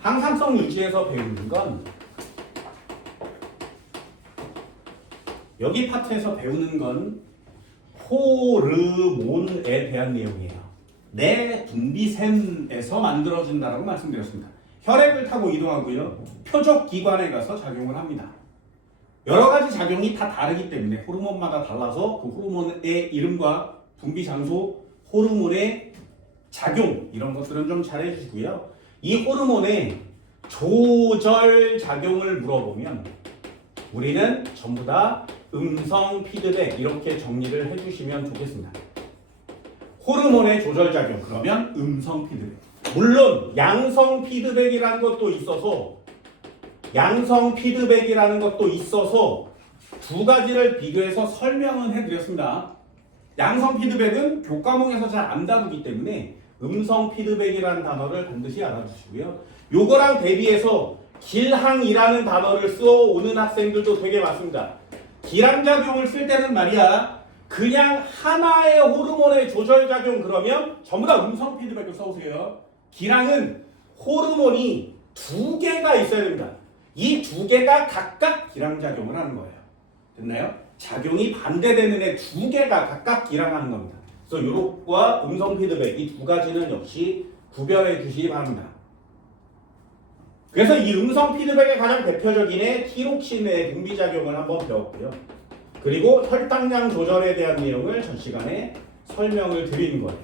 항상성 유지에서 배우는 건 여기 파트에서 배우는 건 호르몬에 대한 내용이에요. 내 분비샘에서 만들어진다라고 말씀드렸습니다. 혈액을 타고 이동하고요. 표적 기관에 가서 작용을 합니다. 여러 가지 작용이 다 다르기 때문에 호르몬마다 달라서 그 호르몬의 이름과 분비 장소, 호르몬의 작용 이런 것들은 좀 잘 해주시고요. 이 호르몬의 조절 작용을 물어보면 우리는 전부 다 음성 피드백 이렇게 정리를 해주시면 좋겠습니다. 호르몬의 조절 작용 그러면 음성 피드백. 물론 양성 피드백이라는 것도 있어서 두 가지를 비교해서 설명은 해드렸습니다. 양성 피드백은 교과목에서 잘 안 다루기 때문에 음성 피드백이라는 단어를 반드시 알아주시고요. 요거랑 대비해서 길항이라는 단어를 써오는 학생들도 되게 많습니다. 기량작용을 쓸 때는 말이야 그냥 하나의 호르몬의 조절작용 그러면 전부 다 음성 피드백을 써오세요. 기량은 호르몬이 두 개가 있어야 됩니다. 이 두 개가 각각 기량작용을 하는 거예요. 됐나요? 작용이 반대되는 애 두 개가 각각 기량하는 겁니다. 그래서 요것과 음성 피드백 이 두 가지는 역시 구별해 주시기 바랍니다. 그래서 이 음성 피드백의 가장 대표적인 애 티록신의 분비작용을 한번 배웠고요. 그리고 혈당량 조절에 대한 내용을 전 시간에 설명을 드리는 거예요.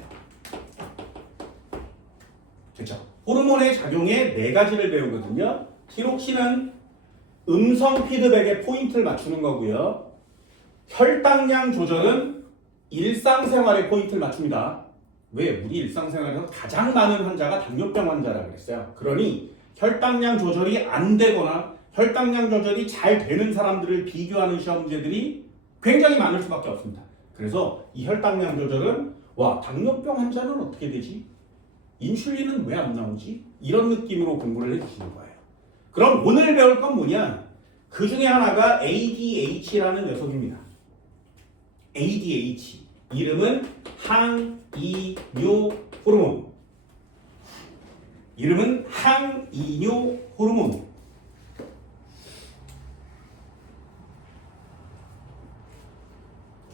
됐죠? 호르몬의 작용에 네 가지를 배우거든요. 티록신은 음성 피드백에 포인트를 맞추는 거고요. 혈당량 조절은 일상생활에 포인트를 맞춥니다. 왜? 우리 일상생활에서 가장 많은 환자가 당뇨병 환자라고 그랬어요. 그러니 혈당량 조절이 안 되거나 혈당량 조절이 잘 되는 사람들을 비교하는 시험제들이 굉장히 많을 수밖에 없습니다. 그래서 이 혈당량 조절은 와 당뇨병 환자는 어떻게 되지? 인슐린은 왜 안 나오지? 이런 느낌으로 공부를 해주시는 거예요. 그럼 오늘 배울 건 뭐냐? 그 중에 하나가 ADH라는 녀석입니다. ADH 이름은 항이뇨 호르몬.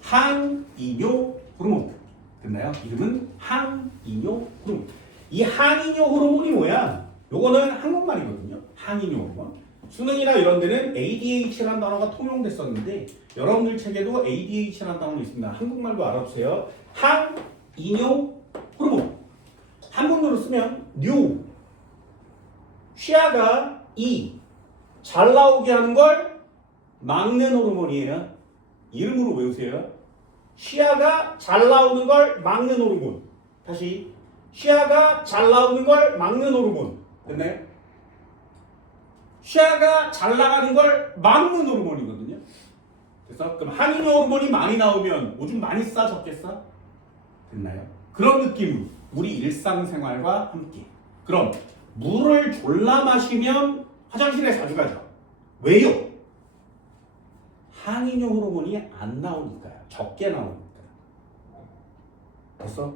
항이뇨 호르몬. 됐나요? 이름은 항이뇨 호르몬. 이 항이뇨 호르몬이 뭐야? 요거는 한국말이거든요. 항이뇨 호르몬. 수능이나 이런 데는 ADH라는 단어가 통용됐었는데 여러분들 책에도 ADH라는 단어가 있습니다. 한국말도 알아보세요. 항이뇨 호르몬. 한국어로 쓰면 뉴. 쉬아가 잘 나오게 하는 걸 막는 호르몬이에요. 이름으로 외우세요. 쉬아가 잘 나오는 걸 막는 호르몬. 다시 쉬아가 잘 나오는 걸 막는 호르몬. 됐나요? 쉬아가 잘 나가는 걸 막는 호르몬이거든요. 그래서 그럼 항이뇨 호르몬이 많이 나오면 오줌 많이 싸 적게 싸? 됐나요? 그런 느낌으로 우리 일상생활과 함께. 그럼 물을 졸라 마시면 화장실에 자주 가죠. 왜요? 항이뇨 호르몬이 안 나오니까요. 적게 나오니까. 그래서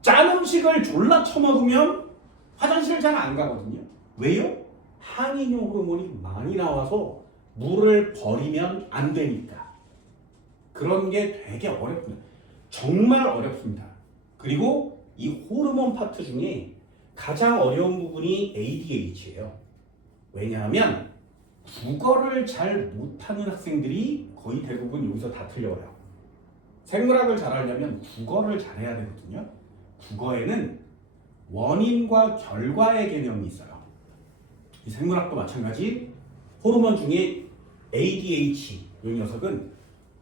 짠 음식을 졸라 처먹으면 화장실 잘 안 가거든요. 왜요? 항이뇨 호르몬이 많이 나와서 물을 버리면 안 되니까. 그런 게 되게 어렵습니다. 정말 어렵습니다. 그리고 이 호르몬 파트 중에 가장 어려운 부분이 ADH예요. 왜냐하면 국어를 잘 못하는 학생들이 거의 대부분 여기서 다 틀려요. 생물학을 잘하려면 국어를 잘해야 되거든요. 국어에는 원인과 결과의 개념이 있어요. 이 생물학도 마찬가지. 호르몬 중에 ADH 이 녀석은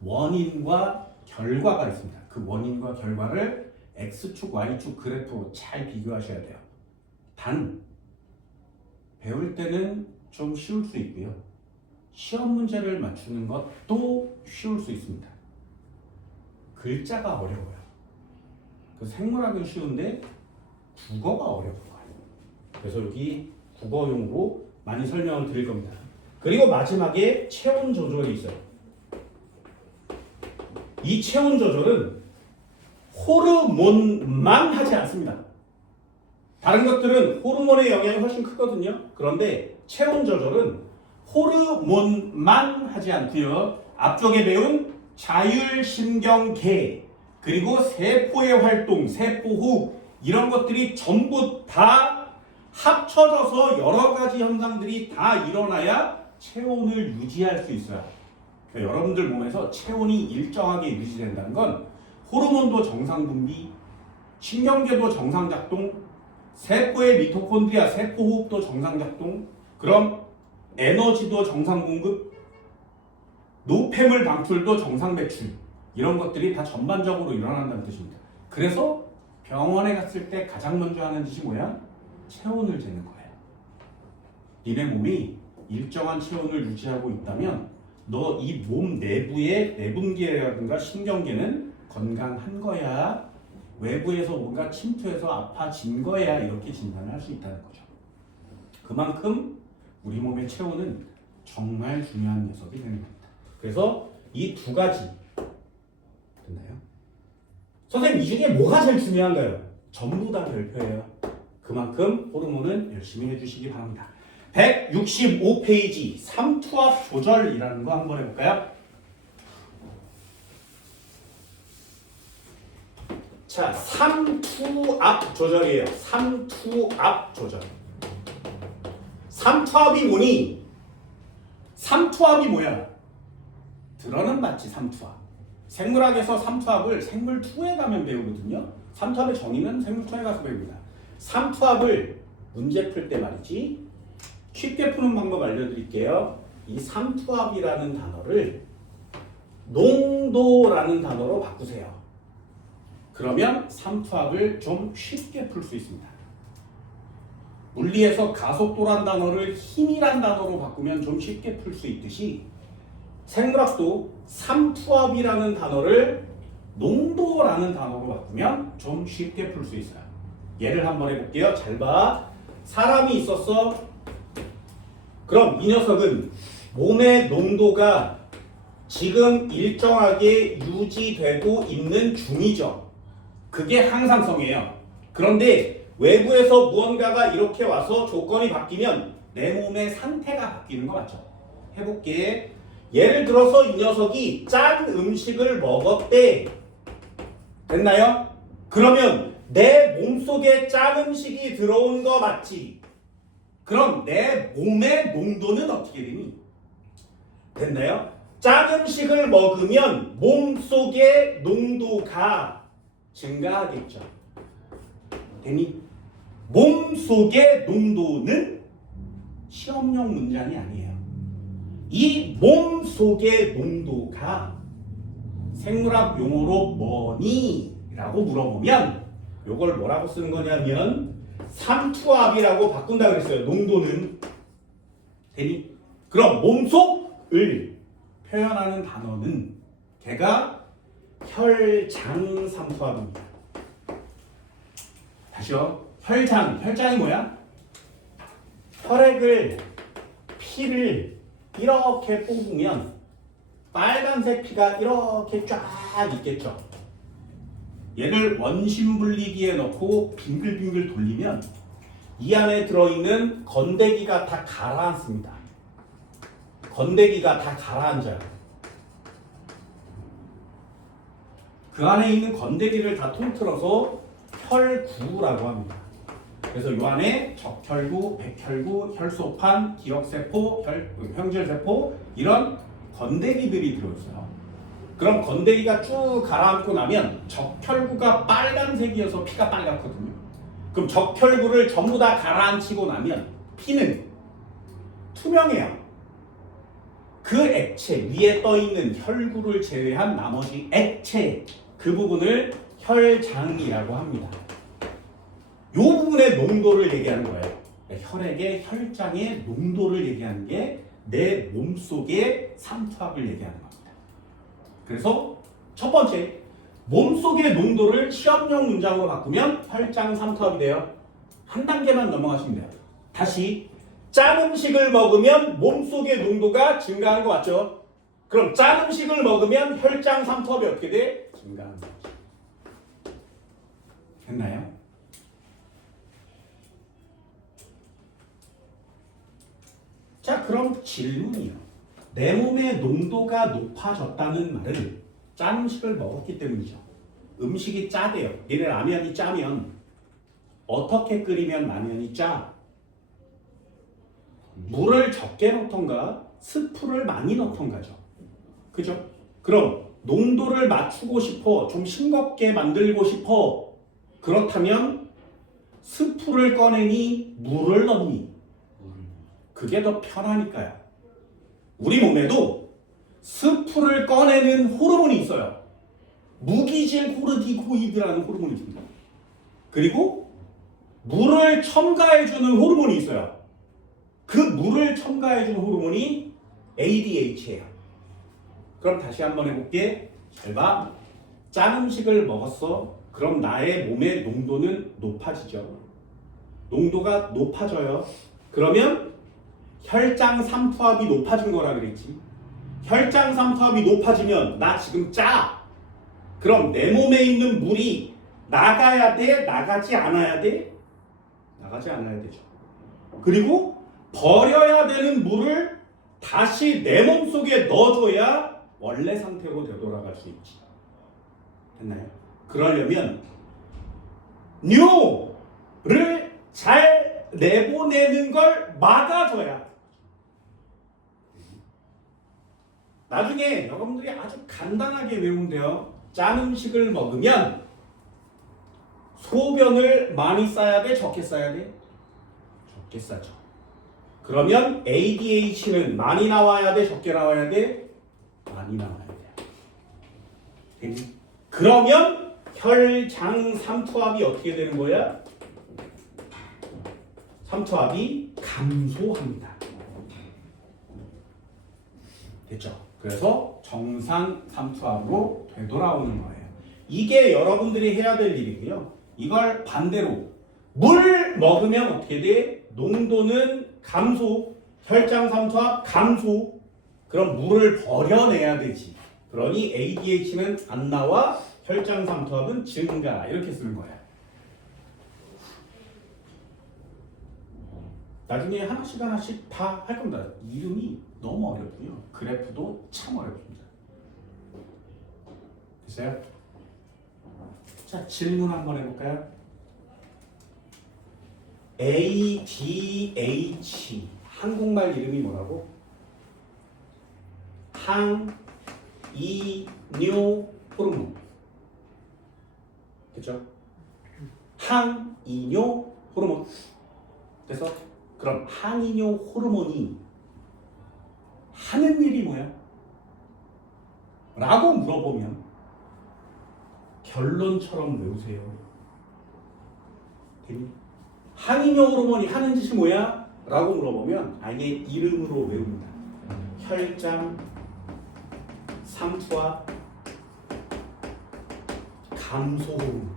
원인과 결과가 있습니다. 그 원인과 결과를 X축, Y축 그래프로 잘 비교하셔야 돼요. 단 배울 때는 좀 쉬울 수 있고요. 시험 문제를 맞추는 것도 쉬울 수 있습니다. 글자가 어려워요. 그 생물학은 쉬운데 국어가 어려워요. 그래서 여기 국어용으로 많이 설명을 드릴 겁니다. 그리고 마지막에 체온 조절이 있어요. 이 체온 조절은 호르몬만 하지 않습니다. 다른 것들은 호르몬의 영향이 훨씬 크거든요. 그런데 체온 조절은 호르몬만 하지 않고요. 앞쪽에 배운 자율신경계 그리고 세포의 활동, 세포호흡 이런 것들이 전부 다 합쳐져서 여러 가지 현상들이 다 일어나야 체온을 유지할 수 있어요. 그러니까 여러분들 몸에서 체온이 일정하게 유지된다는 건 호르몬도 정상 분비, 신경계도 정상 작동, 세포의 미토콘드리아, 세포호흡도 정상 작동, 그럼 에너지도 정상 공급, 노폐물 방출도 정상 배출 이런 것들이 다 전반적으로 일어난다는 뜻입니다. 그래서 병원에 갔을 때 가장 먼저 하는 짓이 뭐야? 체온을 재는 거예요. 니네 몸이 일정한 체온을 유지하고 있다면 너 이 몸 내부의 내분계라든가 신경계는 건강한 거야. 외부에서 뭔가 침투해서 아파진 거야. 이렇게 진단을 할 수 있다는 거죠. 그만큼 우리 몸의 체온은 정말 중요한 녀석이 되는 겁니다. 그래서 이 두 가지 됐나요? 선생님 이 중에 뭐가 제일 중요한가요? 전부 다 별표예요. 그만큼 호르몬은 열심히 해주시기 바랍니다. 165페이지 삼투압 조절이라는 거 한번 해볼까요? 자, 삼투압 조절이에요. 삼투압 조절. 삼투압이 뭐니? 삼투압이 뭐야? 들어는 봤지 삼투압. 생물학에서 삼투압을 생물2에 가면 배우거든요. 삼투압의 정의는 생물2에 가서 배웁니다. 삼투압을 문제 풀 때 말이지. 쉽게 푸는 방법 알려드릴게요. 이 삼투압이라는 단어를 농도라는 단어로 바꾸세요. 그러면 삼투압을 좀 쉽게 풀 수 있습니다. 물리에서 가속도란 단어를 힘이란 단어로 바꾸면 좀 쉽게 풀 수 있듯이 생물학도 삼투압이라는 단어를 농도라는 단어로 바꾸면 좀 쉽게 풀 수 있어요. 예를 한번 해볼게요. 잘 봐. 사람이 있었어. 그럼 이 녀석은 몸의 농도가 지금 일정하게 유지되고 있는 중이죠. 그게 항상성이에요. 그런데 외부에서 무언가가 이렇게 와서 조건이 바뀌면 내 몸의 상태가 바뀌는 거 맞죠? 해볼게. 예를 들어서 이 녀석이 짠 음식을 먹었대. 됐나요? 그러면 내 몸속에 짠 음식이 들어온 거 맞지? 그럼 내 몸의 농도는 어떻게 되니? 됐나요? 짠 음식을 먹으면 몸속의 농도가 증가하겠죠. 되니? 몸속의 농도는 시험용 문장이 아니에요. 이 몸속의 농도가 생물학 용어로 뭐니? 라고 물어보면 이걸 뭐라고 쓰는 거냐면 삼투압이라고 바꾼다 그랬어요. 농도는. 되니? 그럼 몸속을 표현하는 단어는 걔가 혈장 삼투압입니다. 다시요. 혈장이 뭐야? 혈액을 피를 이렇게 뽑으면 빨간색 피가 이렇게 쫙 있겠죠. 얘를 원심분리기에 넣고 빙글빙글 돌리면 이 안에 들어있는 건더기가 다 가라앉습니다. 건더기가 다 가라앉아요. 그 안에 있는 건더기를 다 통틀어서 혈구라고 합니다. 그래서 이 안에 적혈구, 백혈구, 혈소판, 기억세포, 형질세포 이런 건더기들이 들어있어요. 그럼 건더기가 쭉 가라앉고 나면 적혈구가 빨간색이어서 피가 빨갛거든요. 그럼 적혈구를 전부 다 가라앉히고 나면 피는 투명해요. 그 액체 위에 떠있는 혈구를 제외한 나머지 액체 그 부분을 혈장이라고 합니다. 이 부분의 농도를 얘기하는 거예요. 혈액의 혈장의 농도를 얘기하는 게 내 몸속의 삼투압을 얘기하는 겁니다. 그래서 첫 번째, 몸속의 농도를 시험용 문장으로 바꾸면 혈장 삼투압이 돼요. 한 단계만 넘어가시면 돼요. 다시 짠 음식을 먹으면 몸속의 농도가 증가하는 거 맞죠? 그럼 짠 음식을 먹으면 혈장 삼투압이 어떻게 돼? 증가하는 거죠. 됐나요? 자, 그럼 질문이요. 내 몸의 농도가 높아졌다는 말은 짠 음식을 먹었기 때문이죠. 음식이 짜대요. 얘네 라면이 짜면 어떻게 끓이면 라면이 짜? 물을 적게 넣던가 스프를 많이 넣던가죠. 그죠? 그럼 농도를 맞추고 싶어, 좀 싱겁게 만들고 싶어. 그렇다면 스프를 꺼내니 물을 넣니? 그게 더 편하니까요. 우리 몸에도 스프를 꺼내는 호르몬이 있어요. 무기질 코르티코이드라는 호르몬이 있습니다. 그리고 물을 첨가해주는 호르몬이 있어요. 그 물을 첨가해주는 호르몬이 ADH예요. 그럼 다시 한번 해볼게. 잘 봐. 짠 음식을 먹었어. 그럼 나의 몸의 농도는 높아지죠. 농도가 높아져요. 그러면 혈장 삼투압이 높아진 거라 그랬지. 혈장 삼투압이 높아지면 나 지금 짜. 그럼 내 몸에 있는 물이 나가야 돼? 나가지 않아야 돼? 나가지 않아야 되죠. 그리고 버려야 되는 물을 다시 내 몸속에 넣어줘야 원래 상태로 되돌아갈 수 있지. 됐나요? 그러려면尿를 잘 내보내는 걸 막아줘야. 나중에 여러분들이 아주 간단하게 외우면 돼요. 짠 음식을 먹으면 소변을 많이 싸야 돼? 적게 싸야 돼? 적게 싸죠. 그러면 ADH는 많이 나와야 돼? 적게 나와야 돼? 많이 나와야 돼. 그러면 혈장 삼투압이 어떻게 되는 거야? 삼투압이 감소합니다. 됐죠? 그래서 정상 삼투압으로 되돌아오는 거예요. 이게 여러분들이 해야 될 일이고요. 이걸 반대로 물 먹으면 어떻게 돼? 농도는 감소, 혈장 삼투압 감소. 그럼 물을 버려내야 되지. 그러니 ADH는 안 나와, 혈장 삼투압은 증가. 이렇게 쓰는 거야. 나중에 하나씩 하나씩 다 할 겁니다. 이름이 너무 어렵고요. 그래프도 참 어렵습니다. 됐어요? 자, 질문 한번 해볼까요? ADH 한국말 이름이 뭐라고? 항이뇨 호르몬. 그렇죠? 항이뇨 호르몬. 그래서 그럼 항이뇨 호르몬이 하는 일이 뭐야? 라고 물어보면 결론처럼 외우세요. 항이뇨 호르몬이 하는 짓이 뭐야? 라고 물어보면 아예 이름으로 외웁니다. 혈장 삼투압 감소 호르몬.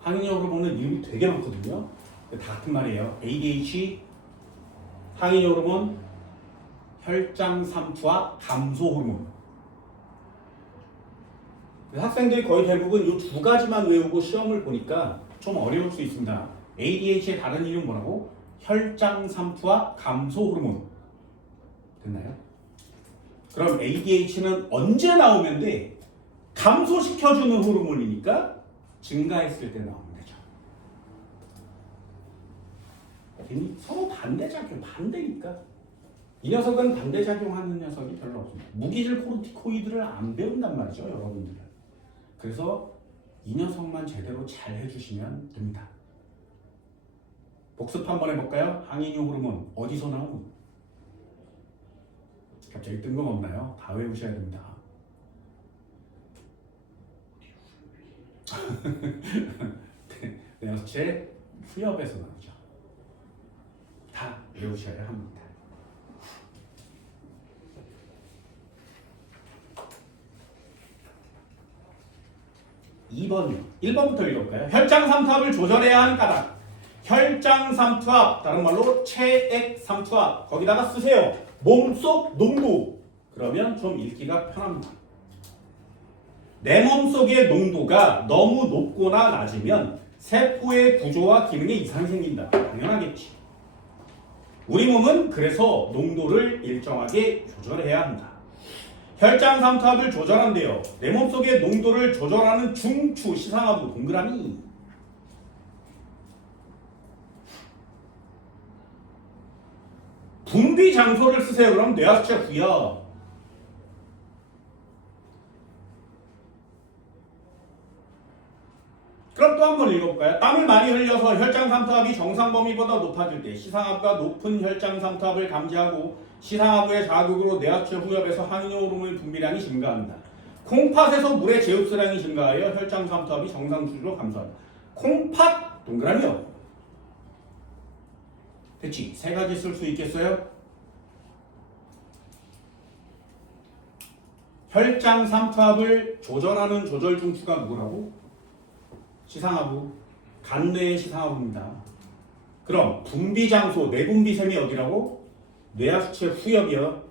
항이뇨 호르몬은 이름이 되게 많거든요. 다 같은 말이에요. ADH, 항이뇨 호르몬, 혈장 삼투압 감소 호르몬. 학생들이 거의 대부분 이 두 가지만 외우고 시험을 보니까 좀 어려울 수 있습니다. ADH의 다른 이름 뭐라고? 혈장 삼투압 감소 호르몬. 됐나요? 그럼 ADH는 언제 나오면 돼? 감소시켜주는 호르몬이니까 증가했을 때 나오면 되죠. 서로 반대작용, 반대니까. 이 녀석은 반대작용하는 녀석이 별로 없습니다. 무기질 코르티코이드를 안 배운단 말이죠, 여러분들은. 그래서 이 녀석만 제대로 잘 해주시면 됩니다. 복습 한번 해볼까요? 항이뇨 호르몬 어디서 나오니? 갑자기 뜬금없나요? 다 외우셔야 됩니다. 뇌하체 후엽에서 나오죠. 다 외우셔야 합니다. 2번이요. 1번부터 읽어볼까요? 혈장 삼투압을 조절해야 하는 까닭. 혈장 삼투압, 다른 말로 체액 삼투압. 거기다가 쓰세요. 몸속 농도. 그러면 좀 읽기가 편합니다. 내 몸속의 농도가 너무 높거나 낮으면 세포의 구조와 기능에 이상이 생긴다. 당연하겠지. 우리 몸은 그래서 농도를 일정하게 조절해야 한다. 혈장 삼투압을 조절한대요. 내 몸속의 농도를 조절하는 중추 시상하부 동그라미. 분비 장소를 쓰세요. 그럼 뇌하수체 후여. 그럼 또 한 번 읽어볼까요? 땀을 많이 흘려서 혈장 삼투압이 정상 범위보다 높아질 때 시상하부가 높은 혈장 삼투압을 감지하고 시상하부의 자극으로 뇌하수체 후엽에서 항이뇨 호르몬 분비량이 증가한다. 콩팥에서 물의 제흡수량이 증가하여 혈장 삼투압이 정상 수준으로 감소한다. 콩팥 동그라미요. 됐지? 세 가지 쓸 수 있겠어요? 혈장 삼투압을 조절하는 조절 중추가 누구라고? 시상하부. 간뇌의 시상하부입니다. 그럼 분비 장소, 내분비샘이 어디라고? 뇌하수체 후엽이요.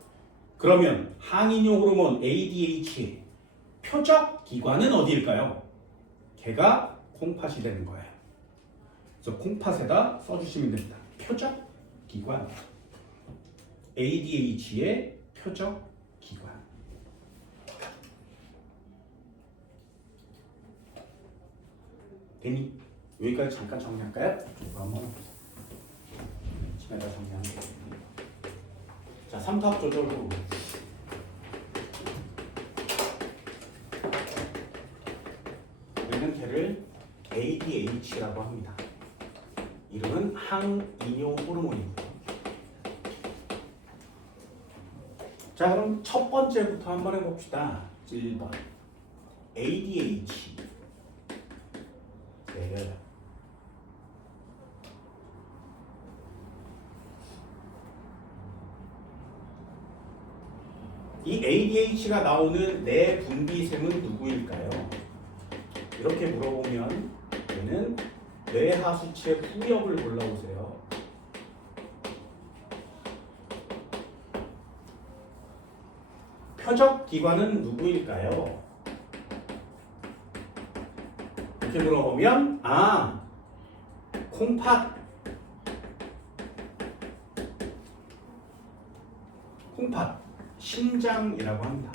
그러면 항이뇨 호르몬 ADH의 표적 기관은 어디일까요? 걔가 콩팥이 되는 거예요. 그래서 콩팥에다 써주시면 됩니다. 표적 기관. ADH의 표적 기관. 되니? 여기까지 잠깐 정리할까요? 이거 한번 지나다 정리하면 돼요. 자, 삼투압 조절로 우리는 걔를 ADH라고 합니다. 이름은 항이뇨 호르몬입니다. 자, 그럼 첫 번째부터 한번 해봅시다. 1번 ADH 내려요. 이 ADH가 나오는 내 분비샘은 누구일까요? 이렇게 물어보면 얘는 뇌하수체 후엽을 골라보세요. 표적 기관은 누구일까요? 이렇게 물어보면 콩팥. 콩팥 심장이라고 합니다.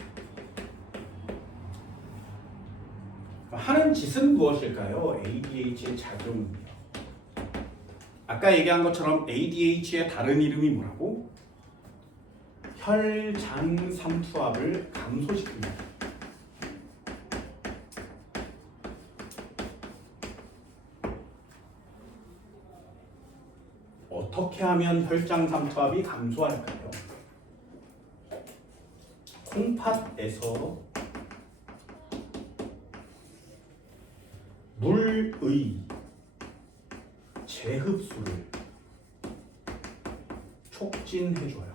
하는 짓은 무엇일까요? ADH의 작용이에요. 아까 얘기한 것처럼 ADH의 다른 이름이 뭐라고? 혈장 삼투압을 감소시킵니다. 어떻게 하면 혈장 삼투압이 감소할까요? 콩팥에서 물의 재흡수를 촉진해줘요.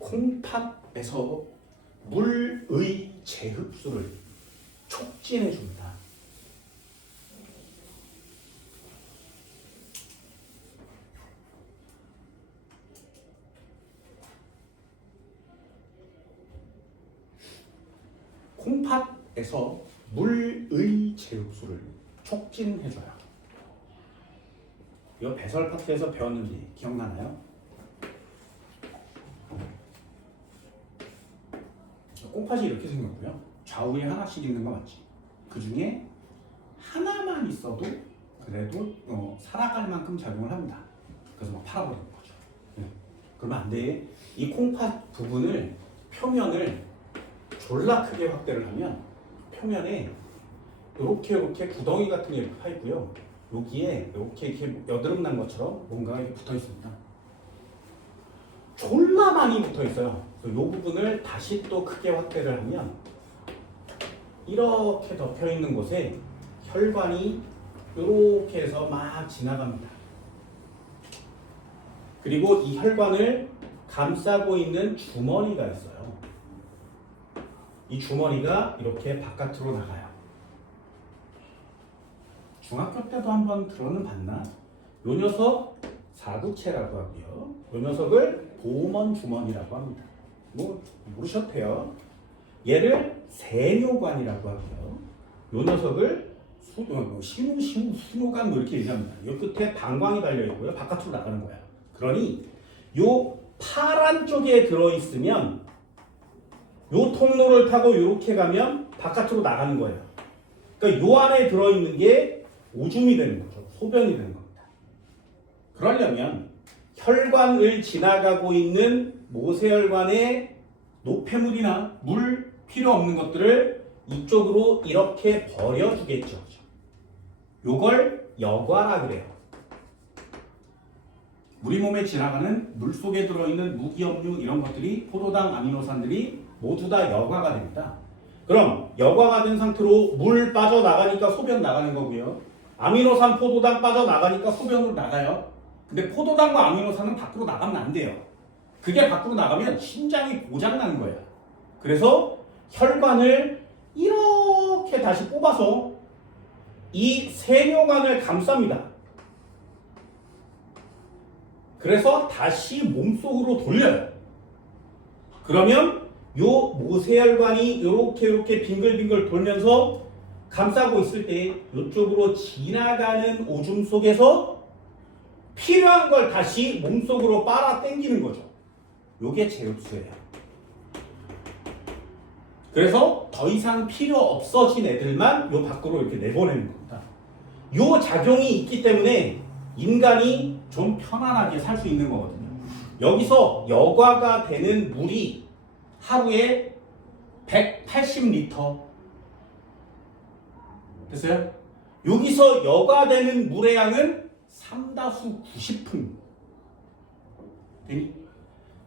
콩팥에서 물의 재흡수를 촉진해줍니다. 콩팥에서 물의 재흡수를 촉진해줘요. 이거 배설 파트에서 배웠는지 기억나나요? 콩팥이 이렇게 생겼고요. 좌우에 하나씩 있는 거 맞지? 그 중에 하나만 있어도 그래도 살아갈 만큼 작용을 합니다. 그래서 막 팔아버리는 거죠. 그러면 안 돼. 이 콩팥 부분을 표면을 졸라 크게 확대를 하면 표면에 이렇게 구덩이 같은 게 이렇게 파 있고요. 여기에 이렇게 여드름 난 것처럼 뭔가가 이렇게 붙어 있습니다. 졸라 많이 붙어 있어요. 그래서 이 부분을 다시 또 크게 확대를 하면 이렇게 덮여 있는 곳에 혈관이 이렇게 해서 막 지나갑니다. 그리고 이 혈관을 감싸고 있는 주머니가 있어요. 이 주머니가 이렇게 바깥으로 나가요. 중학교 때도 한번 들어는 봤나? 요 녀석 사구체라고 하고요. 요 녀석을 보먼 주머니라고 합니다. 뭐 모르셔도 돼요. 얘를 세뇨관이라고 하고요. 요 녀석을 신호관 뭐 이렇게 얘기합니다. 이 끝에 방광이 달려 있고요. 바깥으로 나가는 거야. 그러니 요 파란 쪽에 들어 있으면 요 통로를 타고 이렇게 가면 바깥으로 나가는 거예요. 그러니까 요 안에 들어 있는 게 오줌이 되는 거죠. 소변이 되는 겁니다. 그러려면 혈관을 지나가고 있는 모세혈관에 노폐물이나 물 필요 없는 것들을 이쪽으로 이렇게 버려주겠죠. 요걸 여과라 그래요. 우리 몸에 지나가는 물 속에 들어있는 무기염류 이런 것들이 포도당 아미노산들이 모두 다 여과가 됩니다. 그럼 여과가 된 상태로 물 빠져나가니까 소변 나가는 거고요. 아미노산 포도당 빠져나가니까 소변으로 나가요. 근데 포도당과 아미노산은 밖으로 나가면 안 돼요. 그게 밖으로 나가면 심장이 고장나는 거예요. 그래서 혈관을 이렇게 다시 뽑아서 이 세뇨관을 감쌉니다. 그래서 다시 몸속으로 돌려요. 그러면 요 모세혈관이 이렇게 빙글빙글 돌면서 감싸고 있을 때 이쪽으로 지나가는 오줌 속에서 필요한 걸 다시 몸속으로 빨아 당기는 거죠. 요게 제흡수예요. 그래서 더 이상 필요 없어진 애들만 요 밖으로 이렇게 내보내는 겁니다. 요 작용이 있기 때문에 인간이 좀 편안하게 살 수 있는 거거든요. 여기서 여과가 되는 물이 하루에 180리터 됐어요? 여기서 여과되는 물의 양은 3다수 90푼 되니?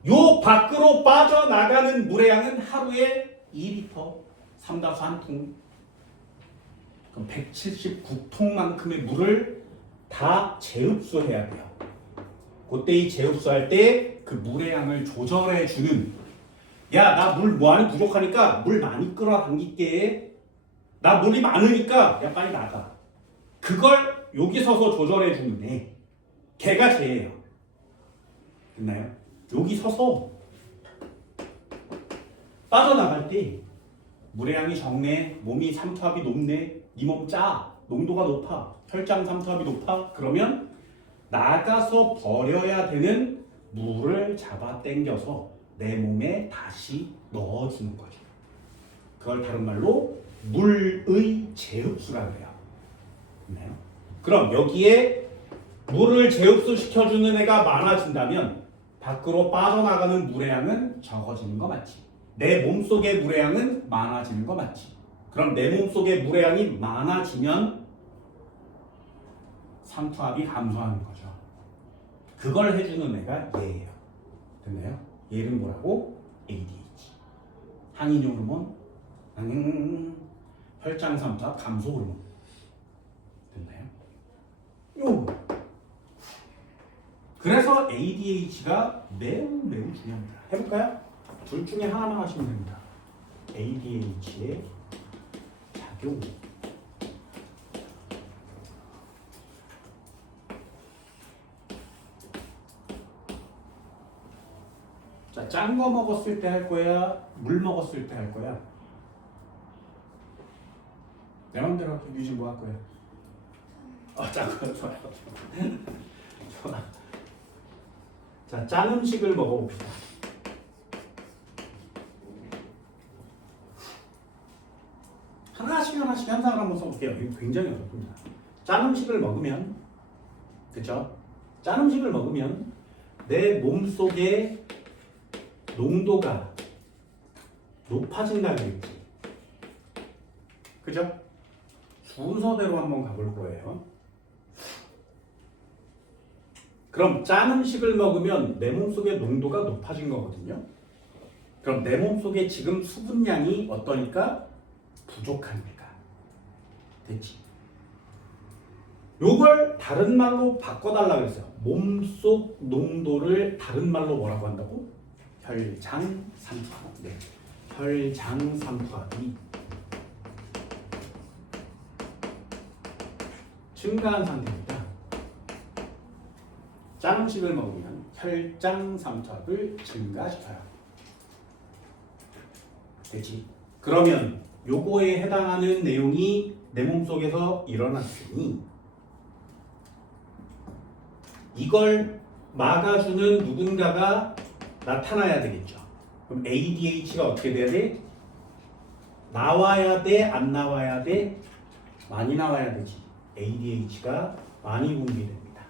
요 밖으로 빠져나가는 물의 양은 하루에 2리터 3다수 1통 그럼 179통만큼의 물을 다 재흡수해야 돼요. 그때 이 재흡수할 때 그 물의 양을 조절해 주는 야, 나 물 많이 부족하니까 물 많이 끌어당길게. 나 물이 많으니까 야 빨리 나가. 그걸 여기 서서 조절해 주는 애. 걔가 쟤예요. 됐나요? 여기 서서 빠져나갈 때 물의 양이 적네, 몸이 삼투압이 높네, 네 몸 짜, 농도가 높아, 혈장 삼투압이 높아. 그러면 나가서 버려야 되는 물을 잡아 당겨서 내 몸에 다시 넣어주는 거죠. 그걸 다른 말로 물의 재흡수라고 해요. 됐나요? 그럼 여기에 물을 재흡수시켜주는 애가 많아진다면 밖으로 빠져나가는 물의 양은 적어지는 거 맞지? 내 몸속의 물의 양은 많아지는 거 맞지? 그럼 내 몸속의 물의 양이 많아지면 삼투압이 감소하는 거죠. 그걸 해주는 애가 얘예요. 됐나요? 얘는 뭐라고? ADH. 항인효 호르몬, 혈장 삼투압 감소 호르몬. 됐나요? 요. 그래서 ADH가 매우 중요합니다. 해볼까요? 둘 중에 하나만 하시면 됩니다. ADH의 작용. 자, 짠 거 먹었을 때 할 거야? 물 먹었을 때 할 거야? 내 맘대로 할게. 유진 뭐 할 거야? 짠 거 좋아요. 좋아. 자, 짠 음식을 먹어봅시다. 하나씩 현상을 한번 써볼게요. 이거 굉장히 어렵습니다. 짠 음식을 먹으면, 그쵸? 짠 음식을 먹으면 내 몸속에 농도가 높아진다는 얘기지. 그죠? 순서대로 한번 가볼 거예요. 그럼 짠 음식을 먹으면 내 몸속의 농도가 높아진 거거든요. 그럼 내 몸속에 지금 수분량이 어떠니까? 부족하니까. 됐지? 요걸 다른 말로 바꿔달라고 그랬어요. 몸속 농도를 다른 말로 뭐라고 한다고? 혈장삼투압. 네. 혈장삼투압이 증가한 상태입니다. 짠 음식을 먹으면 혈장삼투압을 증가시켜요. 됐지? 그러면 요거에 해당하는 내용이 내 몸속에서 일어났으니 이걸 막아주는 누군가가 나타나야 되겠죠. 그럼 ADH가 어떻게 돼야 돼? 나와야 돼? 안 나와야 돼? 많이 나와야 되지. ADH가 많이 분비됩니다.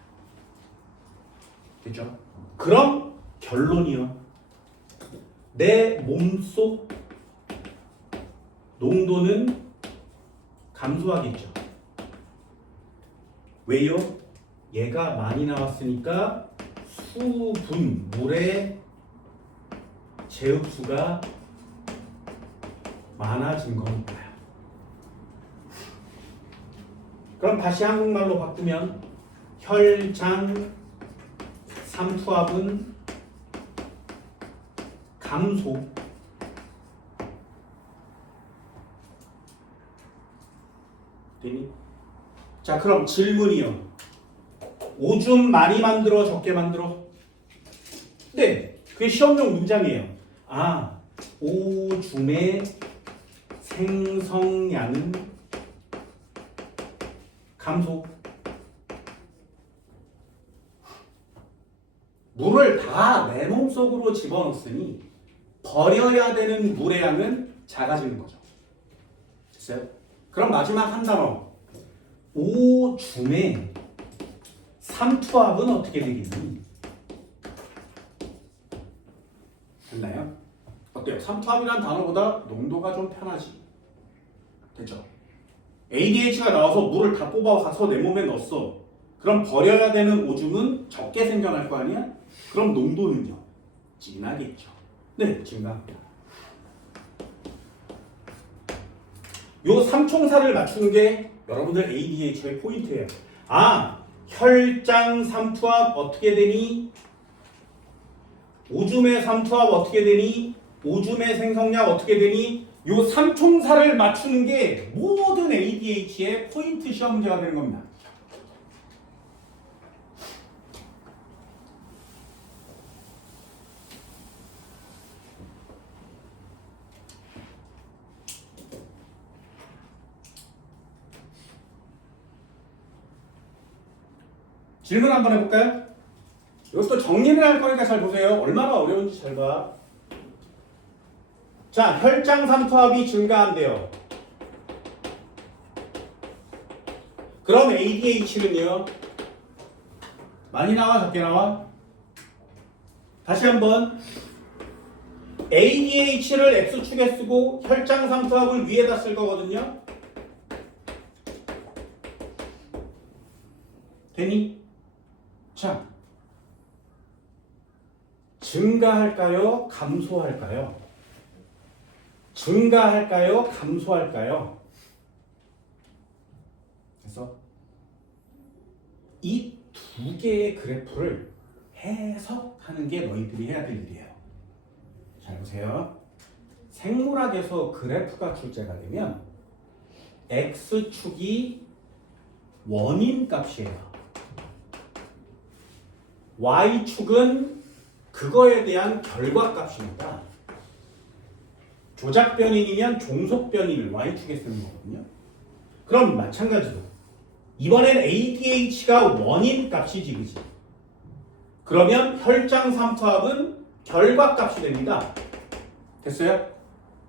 됐죠? 그럼 결론이요. 내 몸속 농도는 감소하겠죠. 왜요? 얘가 많이 나왔으니까 수분, 물의 재흡수가 많아진 거니까요. 그럼 다시 한국말로 바꾸면 혈장 삼투압은 감소. 되니? 자, 그럼 질문이요. 오줌 많이 만들어, 적게 만들어? 네, 그게 시험용 문장이에요. 아, 오줌의 생성량은 감소. 물을 다 내 몸속으로 집어넣었으니 버려야 되는 물의 양은 작아지는 거죠. 됐어요? 그럼 마지막 한 단어. 오줌의 삼투압은 어떻게 되겠니? 됐나요? 어때요? 삼투압이란 단어보다 농도가 좀 편하지. 됐죠? ADH가 나와서 물을 다 뽑아가서 내 몸에 넣었어. 그럼 버려야 되는 오줌은 적게 생겨날 거 아니야? 그럼 농도는요? 진하겠죠. 네, 증가합니다. 요 삼총사를 맞추는 게 여러분들 ADH의 포인트예요. 아, 혈장 삼투압 어떻게 되니? 오줌의 삼투압 어떻게 되니? 오줌의 생성량 어떻게 되니? 요 삼총사를 맞추는 게 모든 ADH의 포인트 시험 문제가 되는 겁니다. 질문 한번 해볼까요? 이것도 정리를 할 거니까 잘 보세요. 얼마나 어려운지 잘 봐. 자, 혈장 삼투압이 증가한대요. 그럼 ADH는요? 많이 나와, 적게 나와? 다시 한번. ADH를 X축에 쓰고 혈장 삼투압을 위에다 쓸 거거든요. 되니? 자, 증가할까요? 감소할까요? 증가할까요? 감소할까요? 그래서 이 두 개의 그래프를 해석하는 게 너희들이 해야 될 일이에요. 잘 보세요. 생물학에서 그래프가 출제가 되면 X축이 원인 값이에요. Y축은 그거에 대한 결과 값입니다. 조작 변인이면 종속 변인을 Y축에 쓰는 거거든요. 그럼 마찬가지로 이번엔 ADH가 원인 값이지, 그지? 그러면 혈장 삼투압은 결과 값이 됩니다. 됐어요?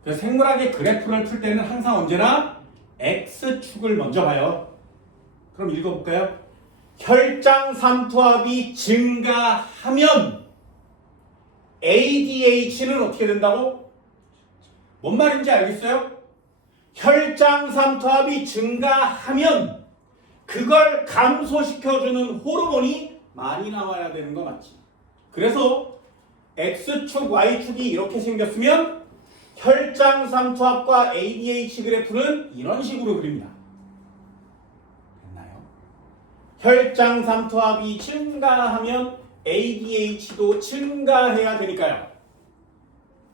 그래서 생물학의 그래프를 풀 때는 항상 언제나 X축을 먼저 봐요. 그럼 읽어볼까요? 혈장 삼투압이 증가하면 ADH는 어떻게 된다고? 뭔 말인지 알겠어요? 혈장 삼투압이 증가하면 그걸 감소시켜주는 호르몬이 많이 나와야 되는 거 맞지? 그래서 X축, Y축이 이렇게 생겼으면 혈장 삼투압과 ADH 그래프는 이런 식으로 그립니다. 됐나요? 혈장 삼투압이 증가하면 ADH도 증가해야 되니까요.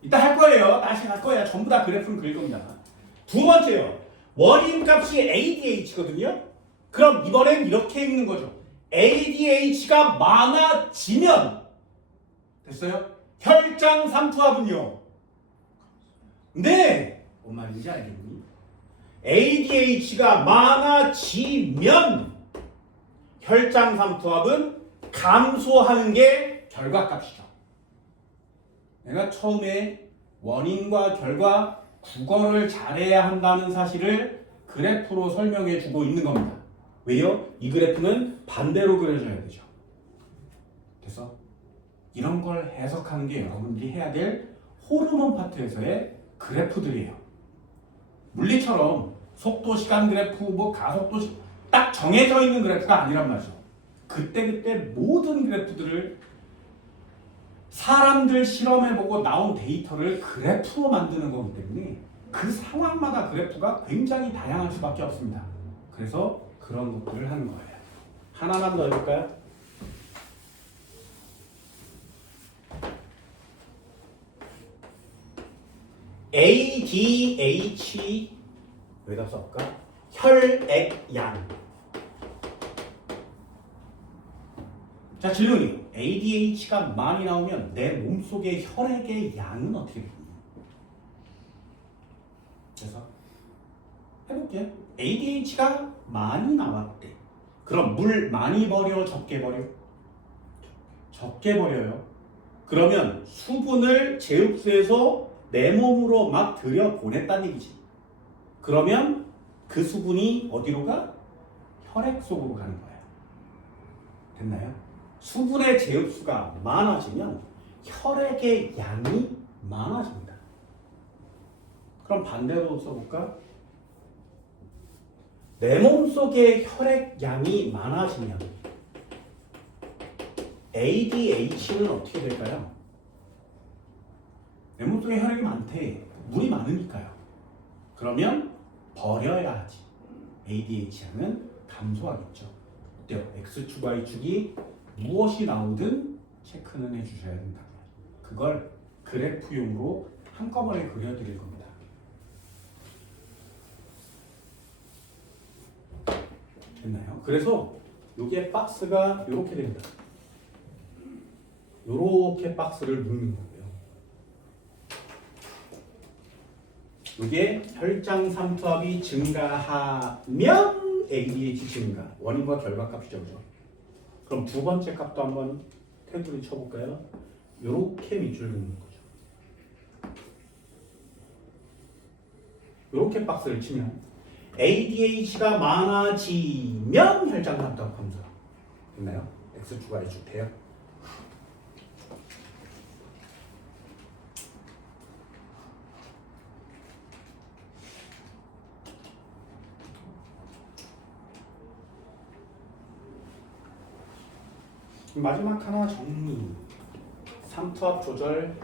이따 할 거예요. 다시 할 거야. 전부 다 그래프는 그릴 겁니다. 두 번째요. 원인 값이 ADH거든요. 그럼 이번엔 이렇게 읽는 거죠. ADH가 많아지면 됐어요? 혈장 삼투압은요? 네! 뭔 말인지 알겠니? ADH가 많아지면 혈장 삼투압은 감소하는 게 결과값이죠. 내가 처음에 원인과 결과 국어를 잘해야 한다는 사실을 그래프로 설명해 주고 있는 겁니다. 왜요? 이 그래프는 반대로 그려져야 되죠. 그래서 이런 걸 해석하는 게 여러분들이 해야 될 호르몬 파트에서의 그래프들이에요. 물리처럼 속도, 시간 그래프, 뭐 가속도 딱 정해져 있는 그래프가 아니란 말이죠. 그때그때 모든 그래프들을 사람들 실험해보고 나온 데이터를 그래프로 만드는 거기 때문에 그 상황마다 그래프가 굉장히 다양할 수밖에 없습니다. 그래서 그런 것들을 하는 거예요. 하나만 더 해볼까요? ADH 여기다 써볼까? 혈액양. 자, 질문이요. ADH가 많이 나오면 내 몸속의 혈액의 양은 어떻게 됩니까? 그래서 해볼게요. ADH가 많이 나왔대. 그럼 물 많이 버려, 적게 버려? 적게 버려요. 그러면 수분을 제흡수해서 내 몸으로 막 들여보냈다는 얘기지. 그러면 그 수분이 어디로 가? 혈액 속으로 가는 거예요. 됐나요? 수분의 제흡수가 많아지면 혈액의 양이 많아집니다. 그럼 반대로 써볼까? 내 몸속의 혈액 양이 많아지면 ADH는 어떻게 될까요? 내 몸속에 혈액이 많대. 물이 많으니까요. 그러면 버려야 하지. ADH는 감소하겠죠. 어때요? X축, Y축이 무엇이 나오든 체크는 해주셔야 된다. 그걸 그래프용으로 한꺼번에 그려드릴 겁니다. 됐나요? 그래서 이게 박스가 이렇게 됩니다. 이렇게 박스를 묶는 거예요. 이게 혈장 삼투압이 증가하면 ADH 증가, 원인과 결과값이죠. 그죠? 그럼 두 번째 값도 한번 테두리 쳐볼까요? 이렇게 밑줄 긋는 거죠. 이렇게 박스를 치면 ADH가 많아지면 혈장 삼투압 감소. 됐나요? X축, Y축 돼요? 마지막 하나 정리. 삼투압 조절,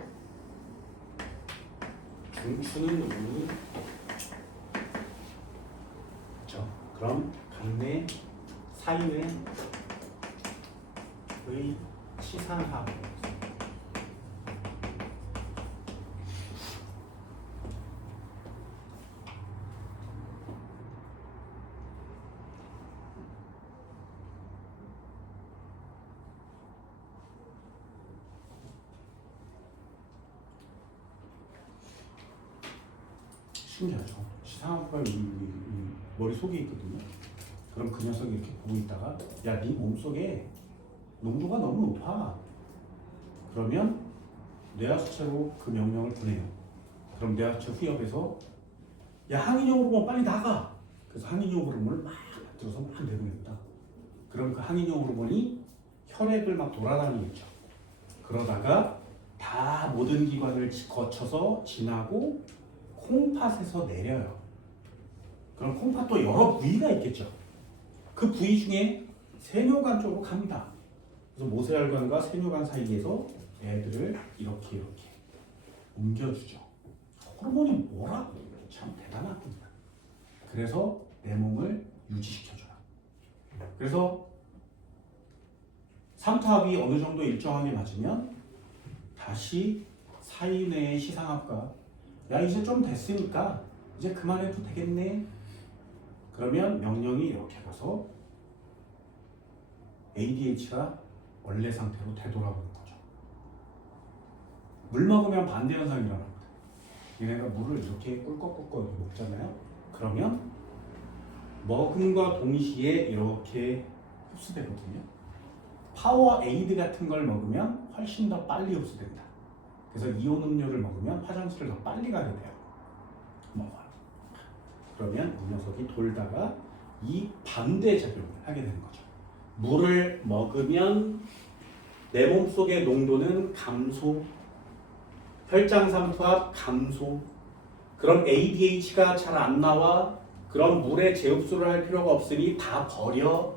중추는 의미. 그렇죠. 그럼 간내, 사인의 시상합. 신기하죠. 시상학과 머릿속에 있거든요. 그럼 그 녀석이 이렇게 보고 있다가 야, 네 몸속에 농도가 너무 높아. 그러면 뇌하수체로 그 명령을 보내요. 그럼 뇌하수체 후엽에서 야, 항인용 호르몬 빨리 나가. 그래서 항인용 호르몬을 막 만들어서 막 내보냈다. 그럼 그 항인용 호르몬이 혈액을 막 돌아다니겠죠. 그러다가 다 모든 기관을 거쳐서 지나고 콩팥에서 내려요. 그럼 콩팥도 여러 부위가 있겠죠. 그 부위 중에 세뇨관 쪽으로 갑니다. 그래서 모세혈관과 세뇨관 사이에서 애들을 이렇게 옮겨주죠. 호르몬이 뭐라고? 참 대단한 겁니다. 그래서 내 몸을 유지시켜줘요. 그래서 삼투압이 어느 정도 일정하게 맞으면 다시 사인의 시상합과 야, 이제 좀 됐으니까 이제 그만해도 되겠네. 그러면 명령이 이렇게 가서 ADH가 원래 상태로 되돌아오는 거죠. 물 먹으면 반대 현상이 일어납니다. 얘네가 물을 이렇게 꿀꺽꿀꺽 먹잖아요. 그러면 먹음과 동시에 이렇게 흡수되거든요. 파워 에이드 같은 걸 먹으면 훨씬 더 빨리 흡수된다. 그래서 이온 음료를 먹으면 화장실을 더 빨리 가게 돼요. 먹어요. 그러면 이 녀석이 돌다가 이 반대 작용을 하게 되는 거죠. 물을 먹으면 내 몸속의 농도는 감소, 혈장삼투압 감소. 그럼 ADH가 잘 안 나와. 그럼 물에 재흡수를 할 필요가 없으니 다 버려.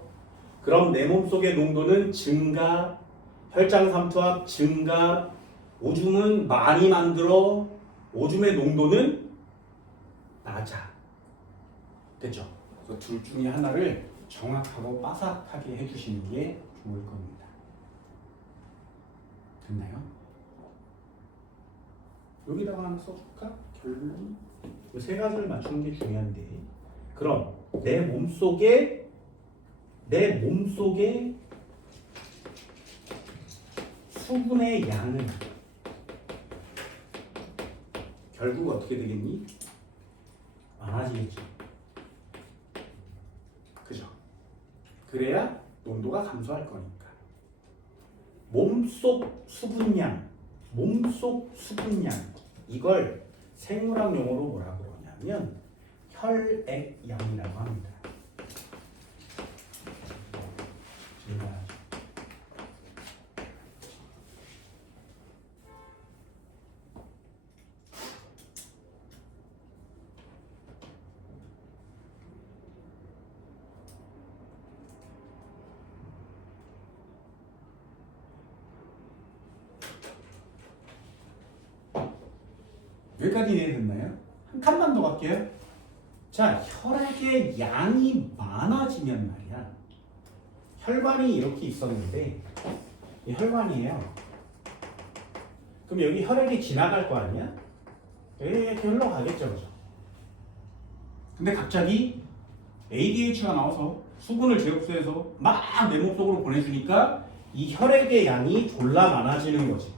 그럼 내 몸속의 농도는 증가, 혈장삼투압 증가, 오줌은 많이 만들어. 오줌의 농도는 낮아. 됐죠? 그래서 둘 중에 하나를 정확하고 빠삭하게 해주시는 게 좋을 겁니다. 됐나요? 여기다가 하나 써줄까? 결론. 이 세 가지를 맞추는 게 중요한데, 그럼 내 몸속에 수분의 양은 결국 어떻게 되겠니? 많아지겠죠. 그죠? 그래야 농도가 감소할 거니까. 몸속 수분량 이걸 생물학 용어로 뭐라고 그러냐면 혈액량이라고 합니다. 여기까지 이해됐나요? 한 칸만 더 갈게요. 자, 혈액의 양이 많아지면 말이야. 혈관이 이렇게 있었는데 이 혈관이에요. 그럼 여기 혈액이 지나갈 거 아니야? 이렇게 흘러가겠죠, 그죠? 근데 갑자기 ADH가 나와서 수분을 재흡수해서 막 내 몸속으로 보내주니까 이 혈액의 양이 졸라 많아지는 거지.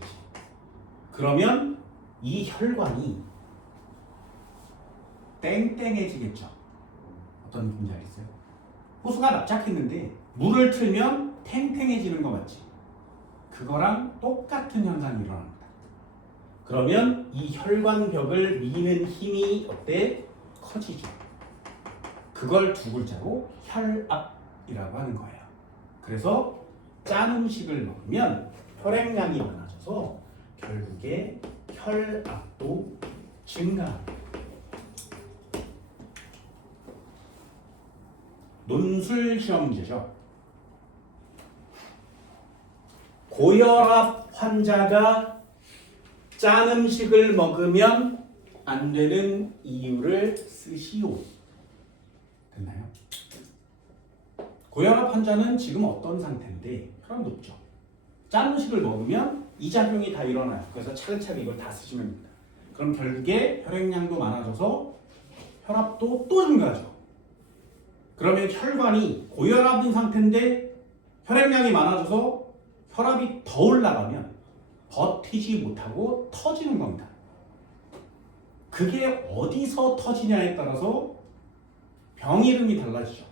그러면 이 혈관이 땡땡해지겠죠. 어떤 느낌인지 알겠어요? 호수가 납작했는데 물을 틀면 탱탱해지는 거 맞지? 그거랑 똑같은 현상이 일어납니다. 그러면 이 혈관벽을 미는 힘이 어때? 커지죠. 그걸 두 글자로 혈압이라고 하는 거예요. 그래서 짠 음식을 먹으면 혈액량이 많아져서 결국에 혈압도 증가합니다. 논술 시험 문제죠. 고혈압 환자가 짠 음식을 먹으면 안 되는 이유를 쓰시오. 됐나요? 고혈압 환자는 지금 어떤 상태인데 혈압 높죠. 짠 음식을 먹으면 이 작용이 다 일어나요. 그래서 차근차근 이걸 다 쓰시면 됩니다. 그럼 결국에 혈액량도 많아져서 혈압도 또 증가하죠. 그러면 혈관이 고혈압인 상태인데 혈액량이 많아져서 혈압이 더 올라가면 버티지 못하고 터지는 겁니다. 그게 어디서 터지냐에 따라서 병 이름이 달라지죠.